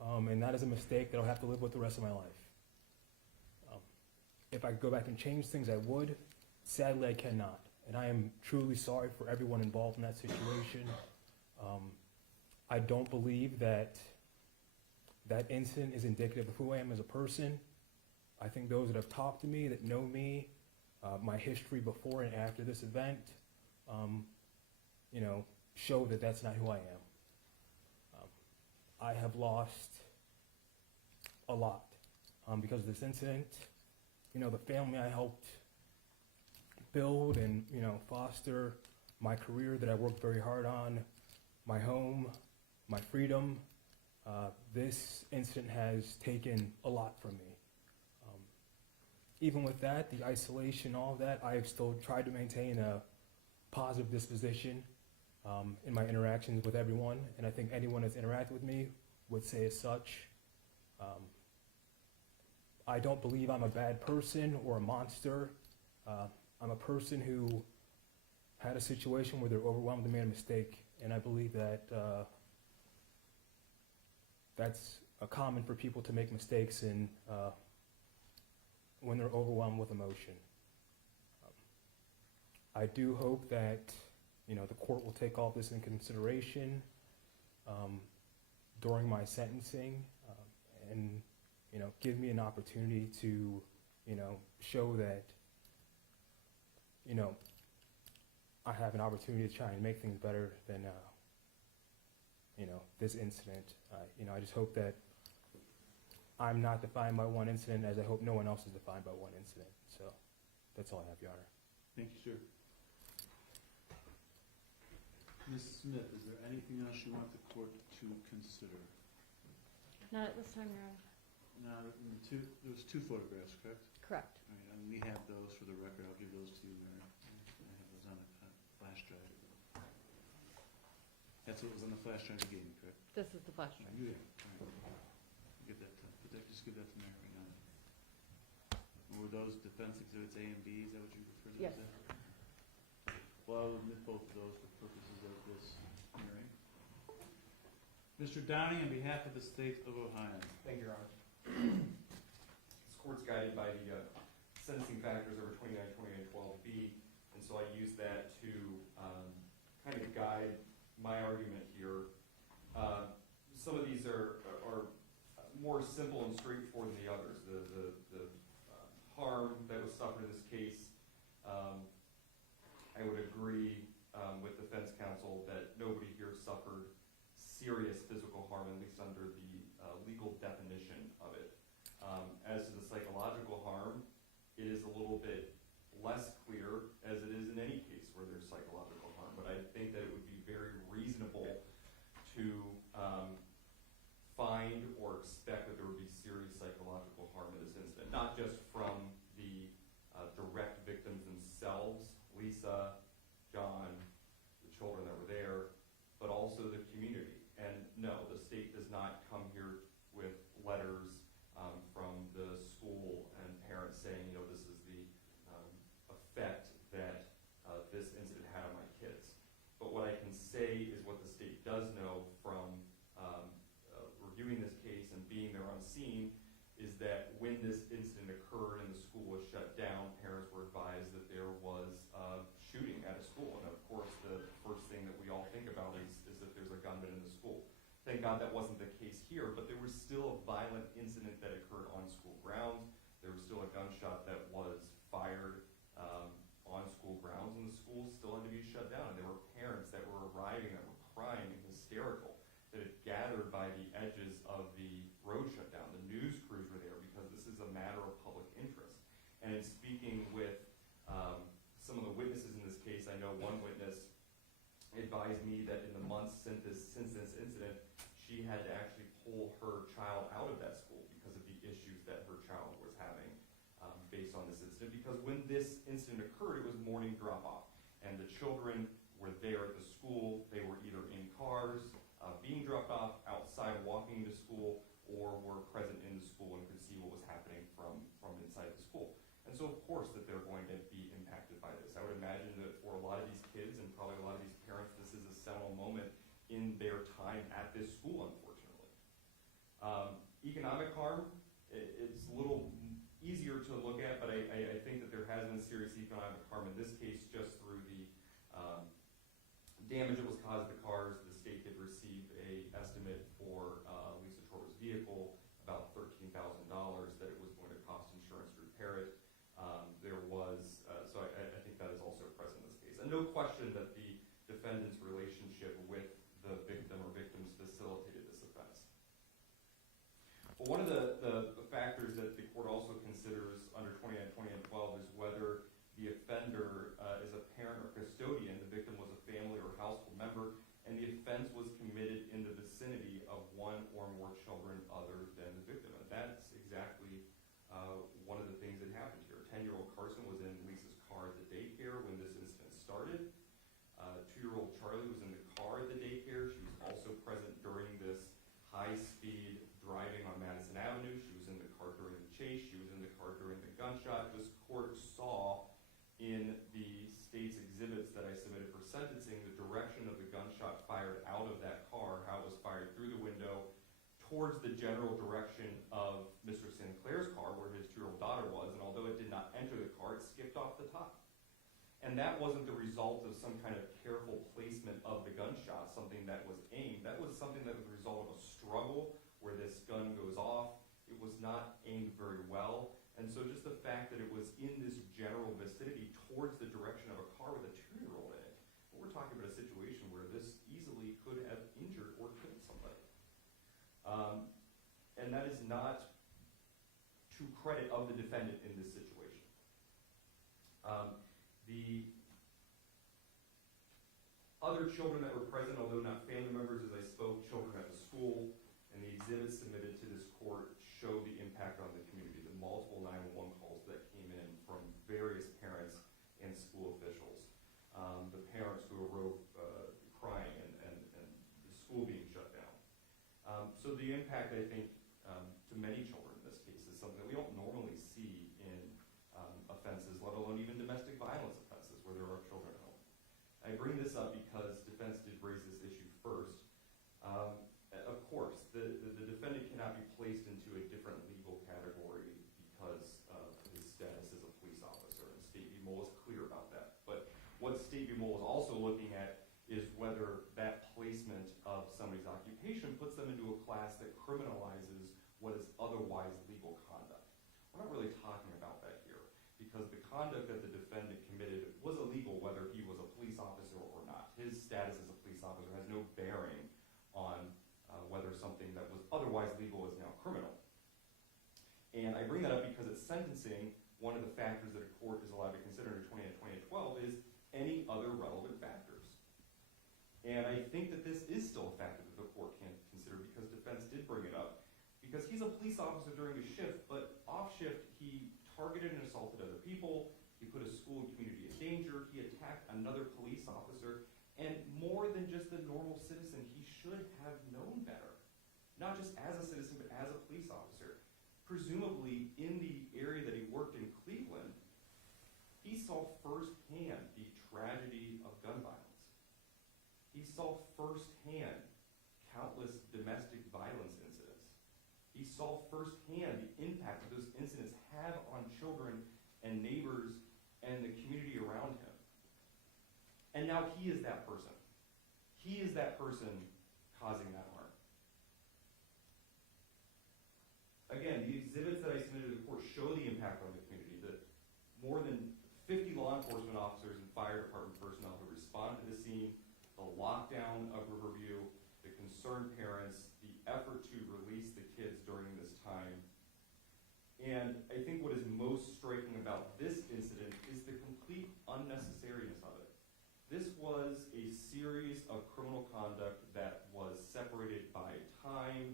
and that is a mistake that I'll have to live with the rest of my life. If I could go back and change things, I would. Sadly, I cannot, and I am truly sorry for everyone involved in that situation. I don't believe that incident is indicative of who I am as a person. I think those that have talked to me, that know me, my history before and after this event, show that that's not who I am. I have lost a lot because of this incident. The family I helped build and, foster, my career that I worked very hard on, my home, my freedom, this incident has taken a lot from me. Even with that, the isolation, all of that, I have still tried to maintain a positive disposition in my interactions with everyone, and I think anyone that's interacted with me would say as such. I don't believe I'm a bad person or a monster. I'm a person who had a situation where they're overwhelmed and made a mistake, and I believe that that's common for people to make mistakes and when they're overwhelmed with emotion. I do hope that the court will take all this into consideration during my sentencing and give me an opportunity to show that I have an opportunity to try and make things better than, this incident. I just hope that I'm not defined by one incident, as I hope no one else is defined by one incident. So that's all I have, Your Honor. Thank you, sir. Ms. Smith, is there anything else you want the court to consider? Not at this time, Your Honor. Now, there was two photographs, correct? Correct. All right, and we have those for the record. I'll give those to you, Mary. I have those on a flash drive. That's what was on the flash drive you gave me, correct? This is the flash drive. You, all right. Give that to, just give that to Mary right now. And were those defense exhibits A and B? Is that what you referred to? Yes. Well, I'll admit both of those for purposes of this hearing. Mr. Downey, on behalf of the state of Ohio. Thank you, Your Honor. This court's guided by the sentencing factors over 29, 20, and 12B, and so I use that to kind of guide my argument here. Some of these are more simple and straightforward than the others. The harm that was suffered in this case, I would agree with defense counsel that nobody here suffered serious physical harm, at least under the legal definition of it. As to the psychological harm, it is a little bit less clear, as it is in any case where there's psychological harm, but I think that it would be very reasonable to find or expect that there would be serious psychological harm in this incident, not just from the direct victims themselves, Lisa, John, the children that were there, but also the community. And no, the state does not come here with letters from the school and parents saying, this is the effect that this incident had on my kids. But what I can say is what the state does know from reviewing this case and being there on scene is that when this incident occurred and the school was shut down, parents were advised that there was a shooting at a school. And of course, the first thing that we all think about is that there's a gunman in the school. Thank God that wasn't the case here, but there was still a violent incident that occurred on school grounds. There was still a gunshot that was fired on school grounds, and the school still had to be shut down. And there were parents that were arriving that were crying and hysterical that had gathered by the edges of the road shutdown. The news crews were there because this is a matter of public interest. And in speaking with some of the witnesses in this case, I know one witness advised me that in the months since this incident, she had to actually pull her child out of that school because of the issues that her child was having based on this incident. Because when this incident occurred, it was morning drop-off, and the children were there at the school. They were either in cars, being dropped off, outside walking to school, or were present in the school and could see what was happening from inside the school. And so, of course, that they're going to be impacted by this. I would imagine that for a lot of these kids and probably a lot of these parents, this is a seminal moment in their time at this school, unfortunately. Economic harm, it's a little easier to look at, but I think that there has been serious economic harm in this case just through the damage that was caused to the cars. The state did receive an estimate for Lisa Torres' vehicle, about $13,000, that it was going to cost insurance to repair it. So I think that is also present in this case. And no question that the defendant's relationship with the victim or victims facilitated this offense. But one of the factors that the court also considers under 29, 20, and 12 is whether the offender is a parent or custodian, the victim was a family or household member, and the offense was committed in the vicinity of one or more children other than the victim. And that's exactly one of the things that happened here. 10-year-old Carson was in Lisa's car at the daycare when this incident started. 2-year-old Charlie was in the car at the daycare. She was also present during this high-speed driving on Madison Avenue. She was in the car during the chase. She was in the car during the gunshot. This court saw in the state's exhibits that I submitted for sentencing the direction of the gunshot fired out of that car, how it was fired through the window towards the general direction of Mr. Sinclair's car, where his 2-year-old daughter was, and although it did not enter the car, it skipped off the top. And that wasn't the result of some kind of careful placement of the gunshot, something that was aimed. That was something that was the result of a struggle where this gun goes off. It was not aimed very well. And so just the fact that it was in this general vicinity towards the direction of a car with a 2-year-old in it, credit of the defendant in this situation. The other children that were present, although not family members, as I spoke, children at the school, and the exhibits submitted to this court show the impact on the community, the multiple 911 calls that came in from various parents and school officials, the parents who arose crying and the school being shut down. So the impact, I think, to many children in this case is something that we don't normally see in offenses, let alone even domestic violence offenses where there are children at home. I bring this up because defense did raise this issue first. Of course, the defendant cannot be placed into a different legal category because of his status as a police officer, and State v. Mole is clear about that. But what State v. Mole is also looking at is whether that placement of somebody's occupation puts them into a class that criminalizes what is otherwise legal conduct. We're not really talking about that here, because the conduct that the defendant committed was illegal whether he was a police officer or not. His status as a police officer has no bearing on whether something that was otherwise legal is now criminal. And I bring that up because at sentencing, one of the factors that a court is allowed to consider under 20 and 2012 is any other relevant factors. And I think that this is still a factor that the court can consider because defense did bring it up. Because he's a police officer during his shift, but off shift he targeted and assaulted other people, he put a school and community in danger, he attacked another police officer, and more than just a normal citizen, he should have known better. Not just as a citizen, but as a police officer. Presumably, in the area that he worked in Cleveland, he saw firsthand the tragedy of gun violence. He saw firsthand countless domestic violence incidents. He saw firsthand the impact that those incidents have on children and neighbors and the community around him. And now he is that person. He is that person causing that harm. Again, the exhibits that I submitted to the court show the impact on the community, that more than 50 law enforcement officers and fire department personnel who responded to the scene, the lockdown of Riverview, the concerned parents, the effort to release the kids during this time. And I think what is most striking about this incident is the complete unnecessariness of it. This was a series of criminal conduct that was separated by time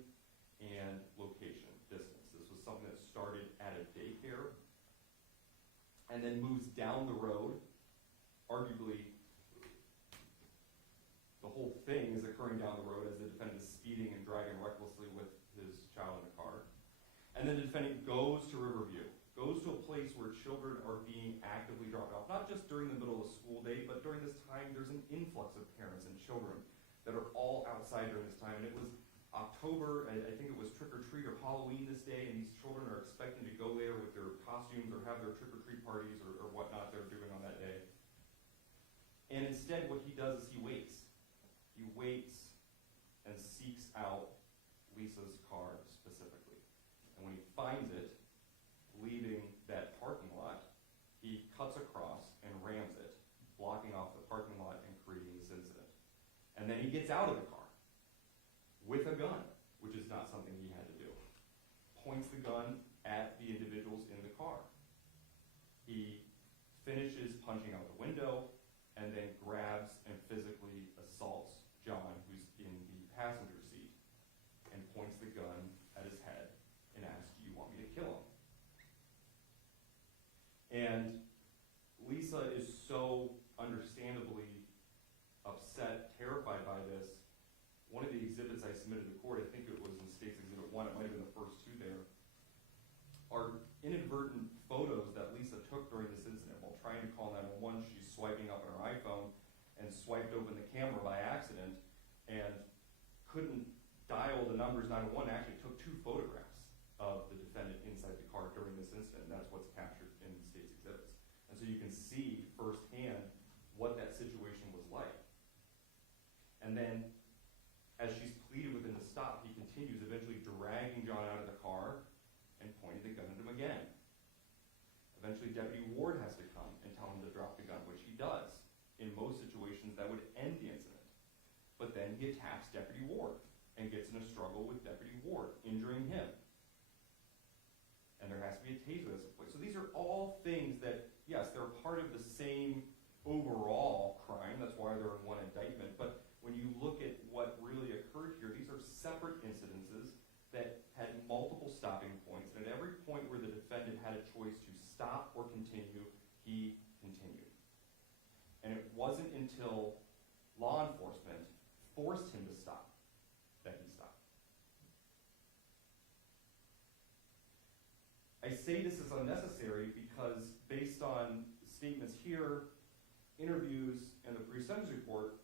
and location, distance. This was something that started at a daycare and then moves down the road. Arguably, the whole thing is occurring down the road as the defendant is speeding and driving recklessly with his child in the car. And then the defendant goes to Riverview, goes to a place where children are being actively dropped off, not just during the middle of the school day, but during this time there's an influx of parents and children that are all outside during this time. And it was October, I think it was trick-or-treat or Halloween this day, and these children are expecting to go there with their costumes or have their trick-or-treat parties or whatnot they're doing on that day. And instead what he does is he waits. He waits and seeks out Lisa's car specifically. And when he finds it, leaving that parking lot, he cuts across and rams it, blocking off the parking lot and creating this incident. And then he gets out of the car with a gun, which is not something he had to do. Points the gun at the individuals in the car. He finishes punching out the window and then grabs and physically assaults John, who's in the passenger seat, and points the gun at his head and asks, "Do you want me to kill him?" And Lisa is so understandably upset, terrified by this. One of the exhibits I submitted to court, I think it was in State's Exhibit 1, it might have been the first two there, are inadvertent photos that Lisa took during this incident. While trying to call 911, she's swiping up on her iPhone and swiped open the camera by accident and couldn't dial the numbers 911, actually took two photographs of the defendant inside the car during this incident, and that's what's captured in the State's exhibits. And so you can see firsthand what that situation was like. And then, as she's pleaded with him to stop, he continues, eventually dragging John out of the car and pointing the gun at him again. Eventually, Deputy Ward has to come and tell him to drop the gun, which he does. In most situations, that would end the incident. But then he attacks Deputy Ward and gets in a struggle with Deputy Ward, injuring him. and there has to be a taser that's deployed. So these are all things that, yes, they're part of the same overall crime. That's why they're in one indictment. But when you look at what really occurred here, these are separate incidences that had multiple stopping points. And at every point where the defendant had a choice to stop or continue, he continued. And it wasn't until law enforcement forced him to stop that he stopped. I say this is unnecessary because based on statements here, interviews, and the pre-sentence report,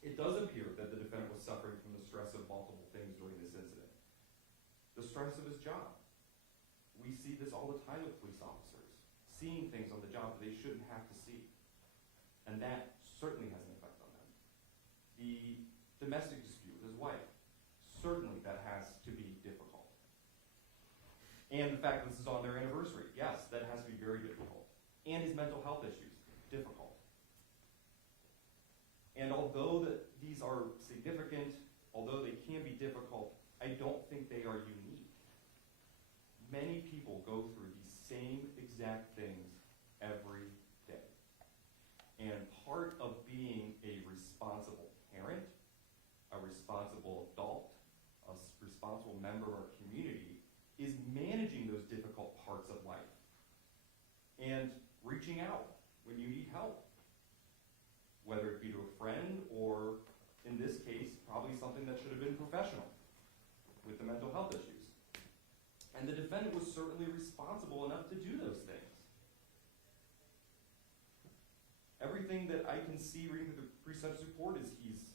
it does appear that the defendant was suffering from the stress of multiple things during this incident. The stress of his job. We see this all the time with police officers, seeing things on the job that they shouldn't have to see. And that certainly has an effect on them. The domestic dispute with his wife, certainly that has to be difficult. And the fact that this is on their anniversary, yes, that has to be very difficult. And his mental health issues, difficult. And although these are significant, although they can be difficult, I don't think they are unique. Many people go through these same exact things every day. And part of being a responsible parent, a responsible adult, a responsible member of our community is managing those difficult parts of life and reaching out when you need help, whether it be to a friend or, in this case, probably something that should have been professional with the mental health issues. And the defendant was certainly responsible enough to do those things. Everything that I can see reading through the pre-sentence report is he's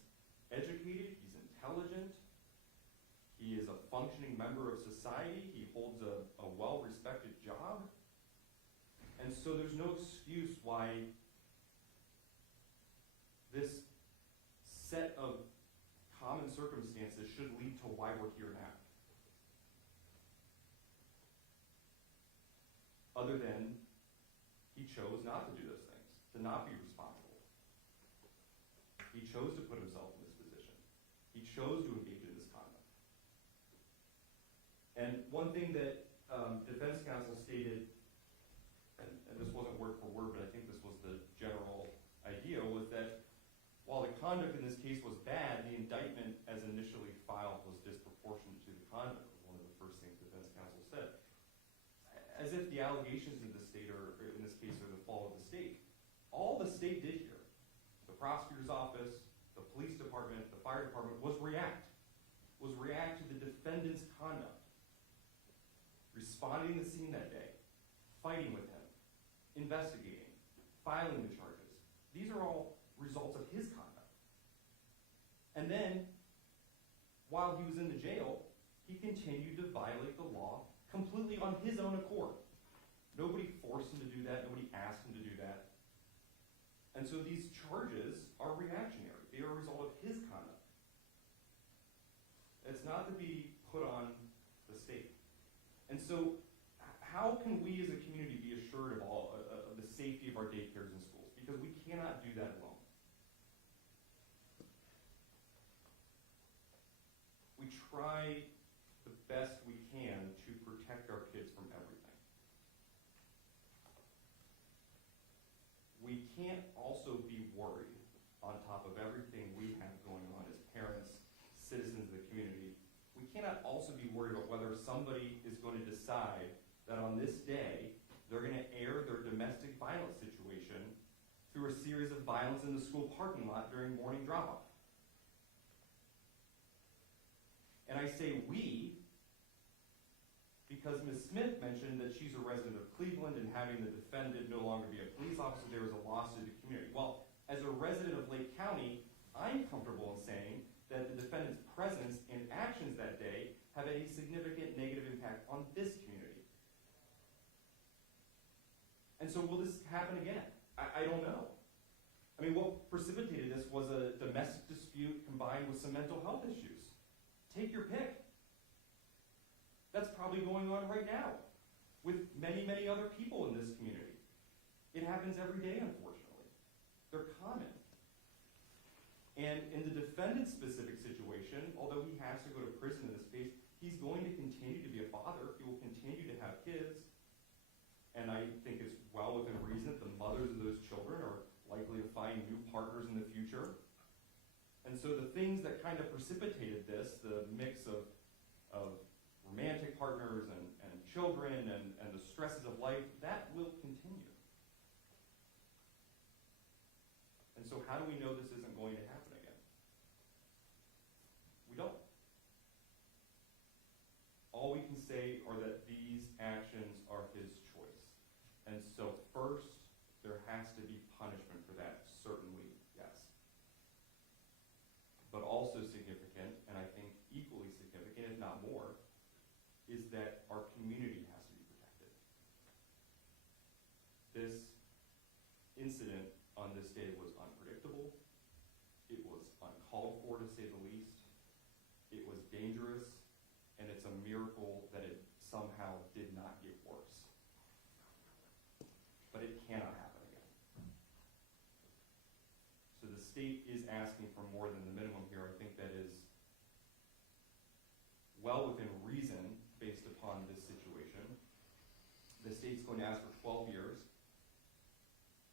educated, he's intelligent, he is a functioning member of society, he holds a well-respected job, and so there's no excuse why this set of common circumstances should lead to why we're here now. Other than he chose not to do those things, to not be responsible. He chose to put himself in this position. He chose to engage in this conduct. And one thing that defense counsel stated, and this wasn't word for word, but I think this was the general idea, was that while the conduct in this case was bad, the indictment as initially filed was disproportionate to the conduct, was one of the first things defense counsel said. As if the allegations in the state, or in this case, are the fault of the state. All the state did here, the prosecutor's office, the police department, the fire department, was react to the defendant's conduct. Responding to the scene that day, fighting with him, investigating, filing the charges. These are all results of his conduct. And then, while he was in the jail, he continued to violate the law completely on his own accord. Nobody forced him to do that. Nobody asked him to do that. And so these charges are reactionary. They are a result of his conduct. It's not to be put on the state. And so how can we as a community be assured of the safety of our daycares and schools? Because we cannot do that alone. We try the best we can to protect our kids from everything. We can't also be worried on top of everything we have going on as parents, citizens of the community. We cannot also be worried about whether somebody is going to decide that on this day they're going to air their domestic violence situation through a series of violence in the school parking lot during morning drop-off. And I say we because Ms. Smith mentioned that she's a resident of Cleveland and having the defendant no longer be a police officer, there was a loss to the community. Well, as a resident of Lake County, I'm comfortable in saying that the defendant's presence and actions that day have a significant negative impact on this community. And so will this happen again? I don't know. I mean, what precipitated this was a domestic dispute combined with some mental health issues. Take your pick. That's probably going on right now with many, many other people in this community. It happens every day, unfortunately. They're common. And in the defendant's specific situation, although he has to go to prison in this case, he's going to continue to be a father, he will continue to have kids, and I think it's well within reason that the mothers of those children are likely to find new partners in the future. And so the things that kind of precipitated this, the mix of romantic partners and children and the stresses of life, that will continue. And so how do we know this isn't going to happen again? We don't. All we can say are that these actions are his choice. And so first, there has to be punishment for that, certainly, yes. But also significant, and I think equally significant, if not more, is that our community has to be protected. This incident on this day was unpredictable. It was uncalled for, to say the least. It was dangerous, and it's a miracle that it somehow did not get worse. But it cannot happen again. So the state is asking for more than the minimum here. I think that is well within reason based upon this situation. The state's going to ask for 12 years.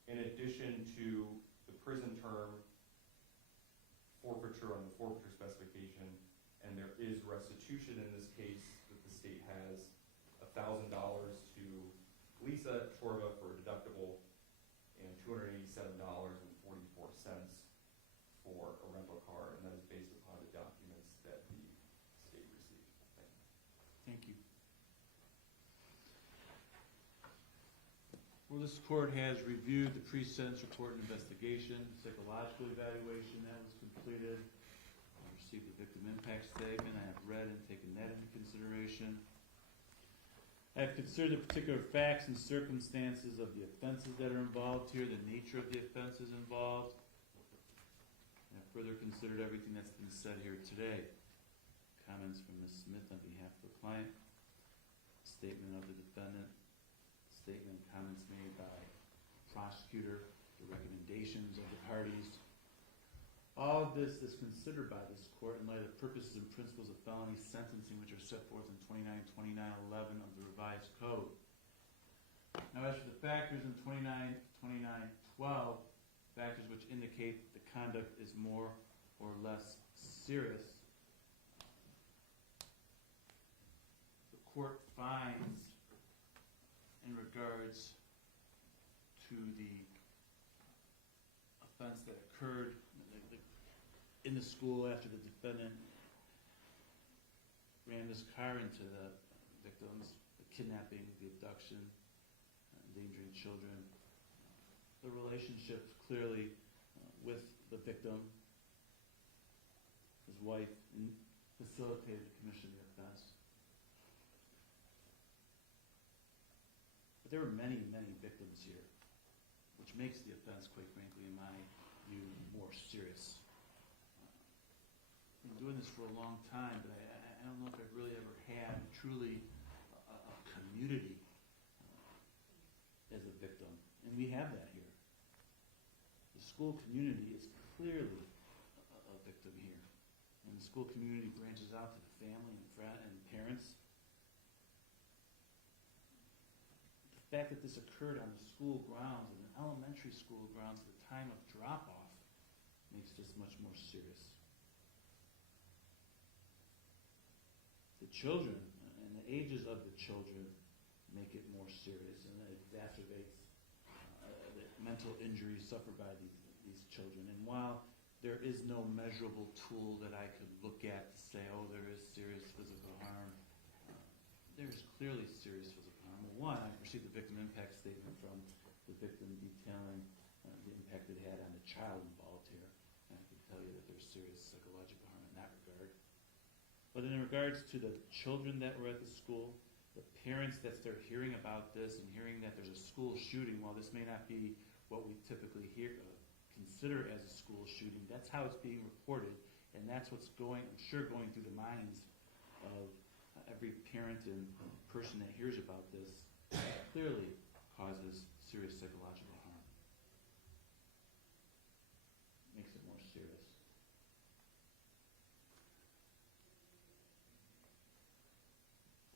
In addition to the prison term, forfeiture on the forfeiture specification, and there is restitution in this case that the state has $1,000 to Lisa Chorba for a deductible and $287.44 for a rental car, and that is based upon the documents that the state received. Thank you. Thank you. Well, this court has reviewed the pre-sentence report and investigation, psychological evaluation that was completed. I received the victim impact statement. I have read and taken that into consideration. I have considered the particular facts and circumstances of the offenses that are involved here, the nature of the offenses involved. I have further considered everything that's been said here today. Comments from Ms. Smith on behalf of the client, statement of the defendant, statement and comments made by prosecutor, the recommendations of the parties. All of this is considered by this court in light of the purposes and principles of felony sentencing which are set forth in 292911 of the revised code. Now, as for the factors in 292912, factors which indicate that the conduct is more or less serious, the court finds in regards to the offense that occurred in the school after the defendant ran his car into the victims, the kidnapping, the abduction, endangering children. The relationship clearly with the victim, his wife, facilitated the commission of the offense. But there were many, many victims here, which makes the offense, quite frankly, in my view, more serious. I've been doing this for a long time, but I don't know if I've really ever had truly a community as a victim. And we have that here. The school community is clearly a victim here. And the school community branches out to the family and parents. The fact that this occurred on the school grounds, an elementary school grounds at the time of drop-off, makes this much more serious. The children and the ages of the children make it more serious, and it exacerbates the mental injuries suffered by these children. And while there is no measurable tool that I could look at to say, oh, there is serious physical harm, there is clearly serious physical harm. Well, one, I received the victim impact statement from the victim detailing the impact it had on the child involved here. And I can tell you that there's serious psychological harm in that regard. But in regards to the children that were at the school, the parents that start hearing about this and hearing that there's a school shooting, while this may not be what we typically consider as a school shooting, that's how it's being reported, and that's what's going through the minds of every parent and person that hears about this. Clearly causes serious psychological harm. Makes it more serious.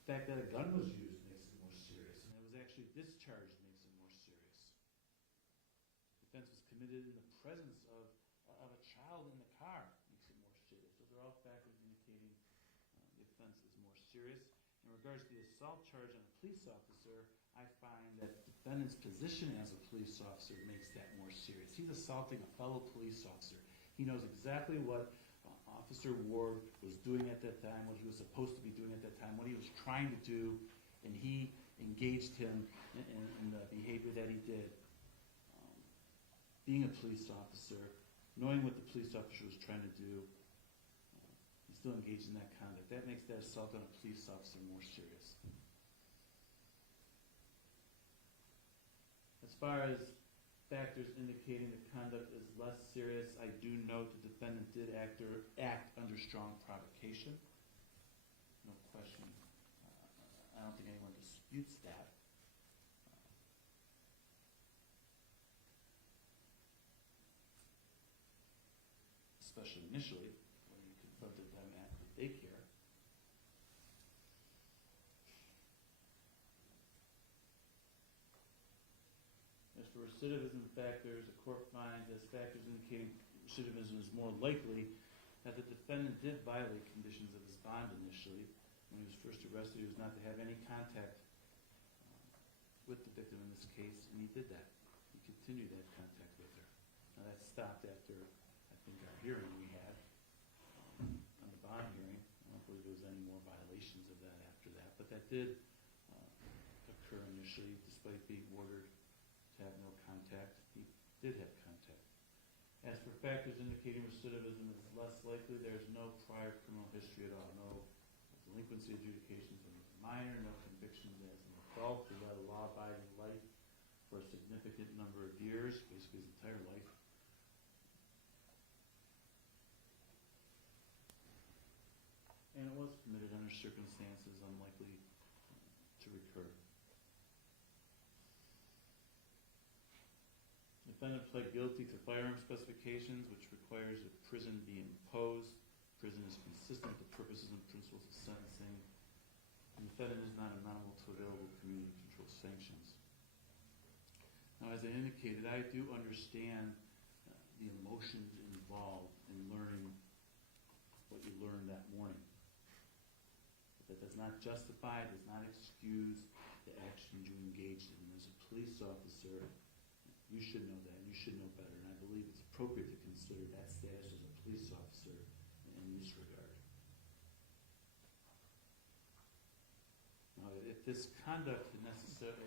fact that a gun was used makes it more serious, and it was actually discharged makes it more serious. The offense was committed in the presence of a child in the car makes it more serious. Those are all factors indicating the offense is more serious. In regards to the assault charge on a police officer, I find that the defendant's position as a police officer makes that more serious. He's assaulting a fellow police officer. He knows exactly what Officer Ward was doing at that time, what he was supposed to be doing at that time, what he was trying to do, and he engaged him in the behavior that he did. Being a police officer, knowing what the police officer was trying to do, he's still engaged in that conduct. That makes that assault on a police officer more serious. As far as factors indicating the conduct is less serious, I do note the defendant did act under strong provocation. No question. I don't think anyone disputes that. Especially initially, when you confronted them at the daycare. As for recidivism factors, the court finds as factors indicating recidivism is more likely that the defendant did violate conditions of his bond initially. When he was first arrested, he was not to have any contact with the victim in this case, and he did that. He continued that contact with her. Now that stopped after, I think, our hearing we had on the bond hearing. I don't believe there was any more violations of that after that, but that did occur initially, despite being ordered to have no contact. He did have contact. As for factors indicating recidivism is less likely, there's no prior criminal history at all. No delinquency adjudications when he was a minor, no convictions as an adult. He led a law-abiding life for a significant number of years, basically his entire life. And it was committed under circumstances unlikely to recur. The defendant pled guilty to firearm specifications, which requires that prison be imposed. Prison is consistent with the purposes and principles of sentencing. And the defendant is not amenable to available community control sanctions. Now, as I indicated, I do understand the emotions involved in learning what you learned that morning. But that does not justify, does not excuse the actions you engaged in. As a police officer, you should know that, and you should know better, and I believe it's appropriate to consider that status as a police officer in this regard. Now, if this conduct had necessarily,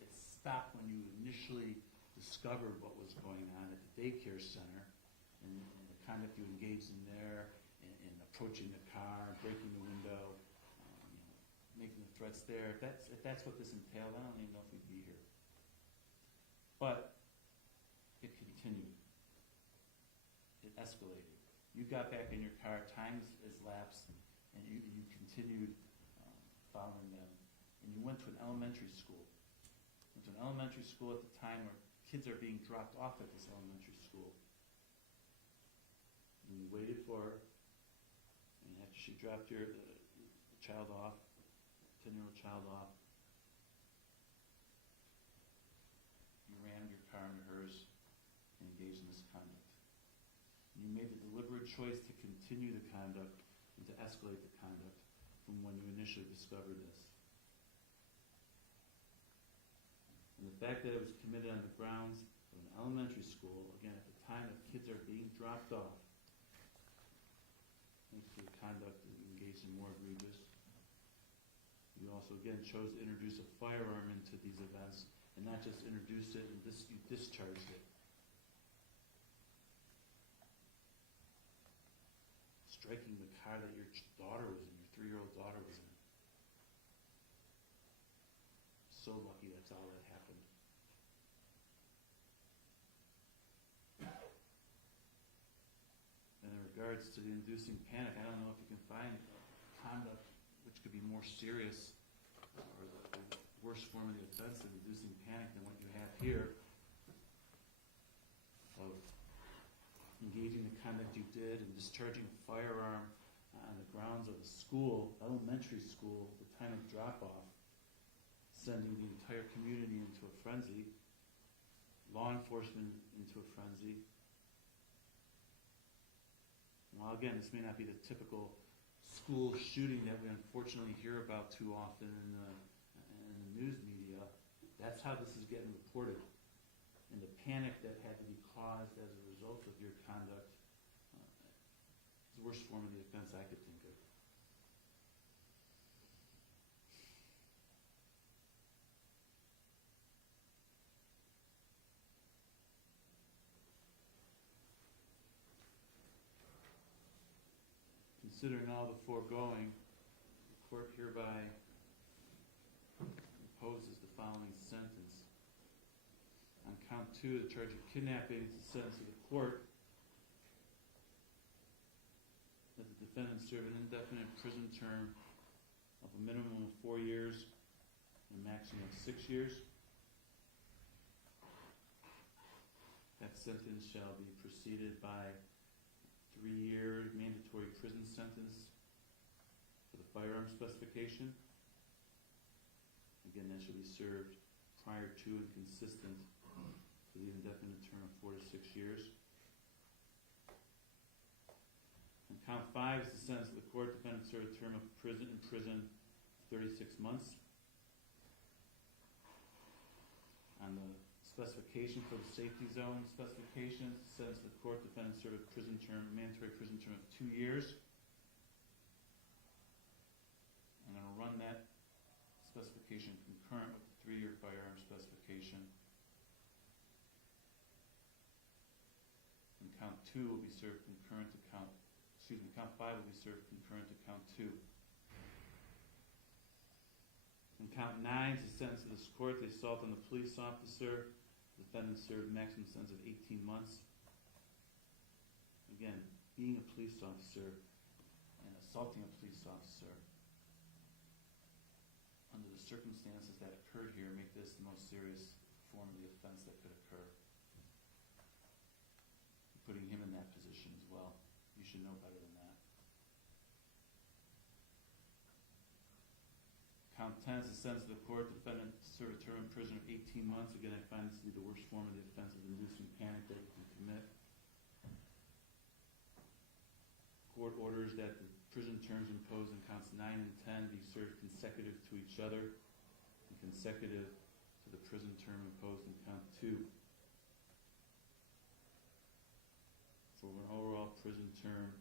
it stopped when you initially discovered what was going on at the daycare center, and the conduct you engaged in there, and approaching the car, breaking the window, making the threats there, if that's what this entailed, I don't even know if we'd be here. But it continued. It escalated. You got back in your car, time has lapsed, and you continued following them. And you went to an elementary school. Went to an elementary school at the time where kids are being dropped off at this elementary school. And you waited for her, and after she dropped the child off, 10-year-old child off, you rammed your car into hers and engaged in this conduct. You made the deliberate choice to continue the conduct and to escalate the conduct from when you initially discovered this. And the fact that it was committed on the grounds of an elementary school, again, at the time that kids are being dropped off, makes the conduct that you engaged in more egregious. You also, again, chose to introduce a firearm into these events, and not just introduce it, and you discharged it. Striking the car that your daughter was in, your 3-year-old daughter was in. So lucky that's all that happened. And in regards to the inducing panic, I don't know if you can find conduct which could be more serious or the worst form of the offense of inducing panic than what you have here, of engaging the conduct you did and discharging a firearm on on the grounds of a school, elementary school, the time of drop-off, sending the entire community into a frenzy, law enforcement into a frenzy. While again, this may not be the typical school shooting that we unfortunately hear about too often in the news media, that's how this is getting reported. And the panic that had to be caused as a result of your conduct is the worst form of the offense I could think of. Considering all the foregoing, the court hereby imposes the following sentence. On count 2, the charge of kidnapping, it's the sentence of the court that the defendant serve an indefinite prison term of a minimum of 4 years and a maximum of 6 years. That sentence shall be preceded by 3-year mandatory prison sentence for the firearm specification. Again, that should be served prior to and consistent for the indefinite term of 4 to 6 years. And count 5 is the sentence of the court. Defendant serve a term of prison 36 months. On the specification for the safety zone specifications, the sentence of the court, defendant serve a prison term, mandatory prison term of 2 years. I'm going to run that specification concurrent with the 3-year firearm specification. And count 2 will be served concurrent to count 5 will be served concurrent to count 2. And count 9 is the sentence of this court, the assault on the police officer. The defendant served a maximum sentence of 18 months. Again, being a police officer and assaulting a police officer under the circumstances that occurred here make this the most serious form of the offense that could occur. Putting him in that position as well. You should know better than that. Count 10 is the sentence of the court. Defendant serve a term in prison of 18 months. Again, I find this to be the worst form of the offense of inducing panic that you can commit. Court orders that the prison terms imposed in counts 9 and 10 be served consecutive to each other and consecutive to the prison term imposed in count 2. For an overall prison term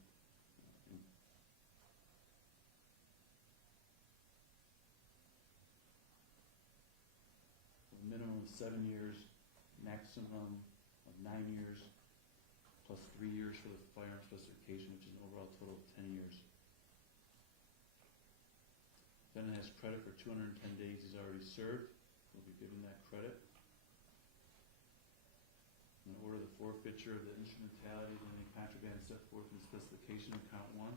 a minimum of 7 years, maximum of 9 years, plus 3 years for the firearm specification, which is an overall total of 10 years. Defendant has credit for 210 days he's already served. We'll be given that credit. In order the forfeiture of the instrumentality of any contraband set forth in the specification in count 1. I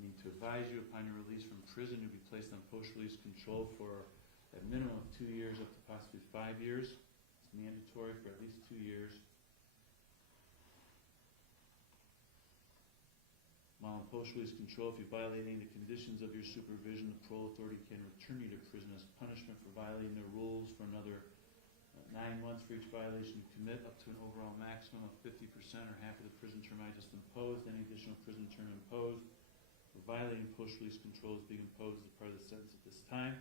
need to advise you upon your release from prison, you'll be placed on post-release control for a minimum of 2 years up to possibly 5 years. It's mandatory for at least 2 years. While on post-release control, if you violate any of the conditions of your supervision, the parole authority can return you to prison as punishment for violating their rules for another 9 months for each violation you commit, up to an overall maximum of 50% or half of the prison term I just imposed. Any additional prison term imposed for violating post-release control is being imposed as part of the sentence at this time.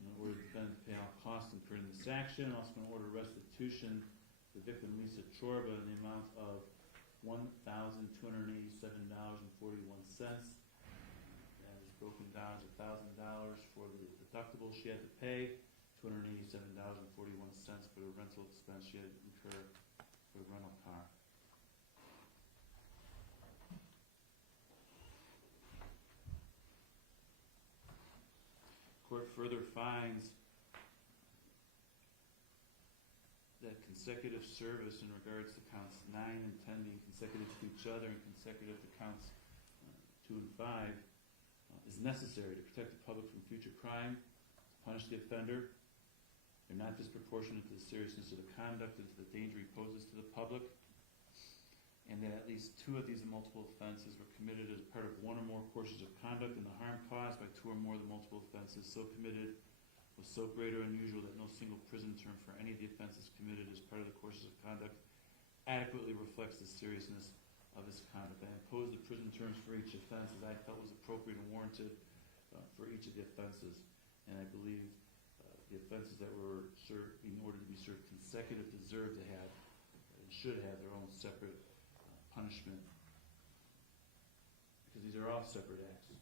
In order to defend and pay all costs incurred in this action, I'm also going to order restitution to the victim Lisa Chorba in the amount of $1,287.41. That is broken down as $1,000 for the deductible she had to pay, $287.41 for the rental expense she had to incur for the rental car. Court further finds that consecutive service in regards to counts 9 and 10 being consecutive to each other and consecutive to counts 2 and 5 is necessary to protect the public from future crime, to punish the offender, They're not disproportionate to the seriousness of the conduct and to the danger he poses to the public, and that at least 2 of these multiple offenses were committed as part of 1 or more courses of conduct, and the harm caused by 2 or more of the multiple offenses so committed was so great or unusual that no single prison term for any of the offenses committed as part of the courses of conduct adequately reflects the seriousness of his conduct. I imposed the prison terms for each offense as I felt was appropriate and warranted for each of the offenses, and I believe the offenses that were served, in order to be served consecutive, deserve to have and should have their own separate punishment, because these are all separate acts.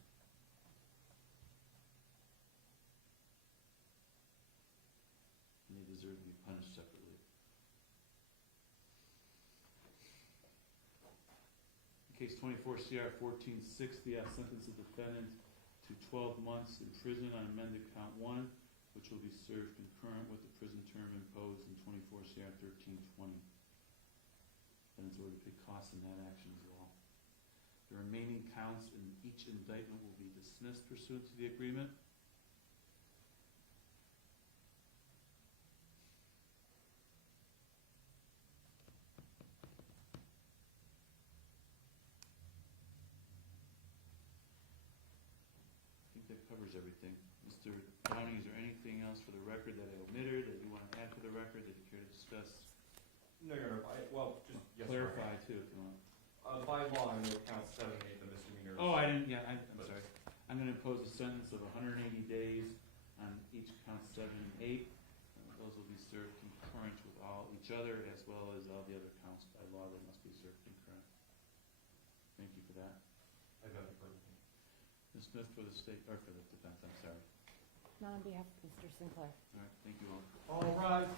And they deserve to be punished separately. In case 24 CR 1460, I sentence the defendant to 12 months in prison on amended count 1, which will be served concurrent with the prison term imposed in 24 CR 1320. Defendant's ordered to pay costs in that action as well. The remaining counts in each indictment will be dismissed pursuant to the agreement. I think that covers everything. Mr. Downey, is there anything else for the record that I omitted that you want to add to the record that you care to discuss? No, Your Honor, well, just, yes. Clarify too, if you want. By law, I know counts 7 and 8, the misdemeanors. Oh, I didn't, yeah, I'm sorry. I'm gonna impose a sentence of 180 days on each count 7 and 8. Those will be served concurrent with each other, as well as all the other counts by law that must be served concurrent. Thank you for that. I have nothing further. Ms. Smith for the state, or for the defense, I'm sorry. Not on behalf of Mr. Sinclair. All right, thank you all. All rise.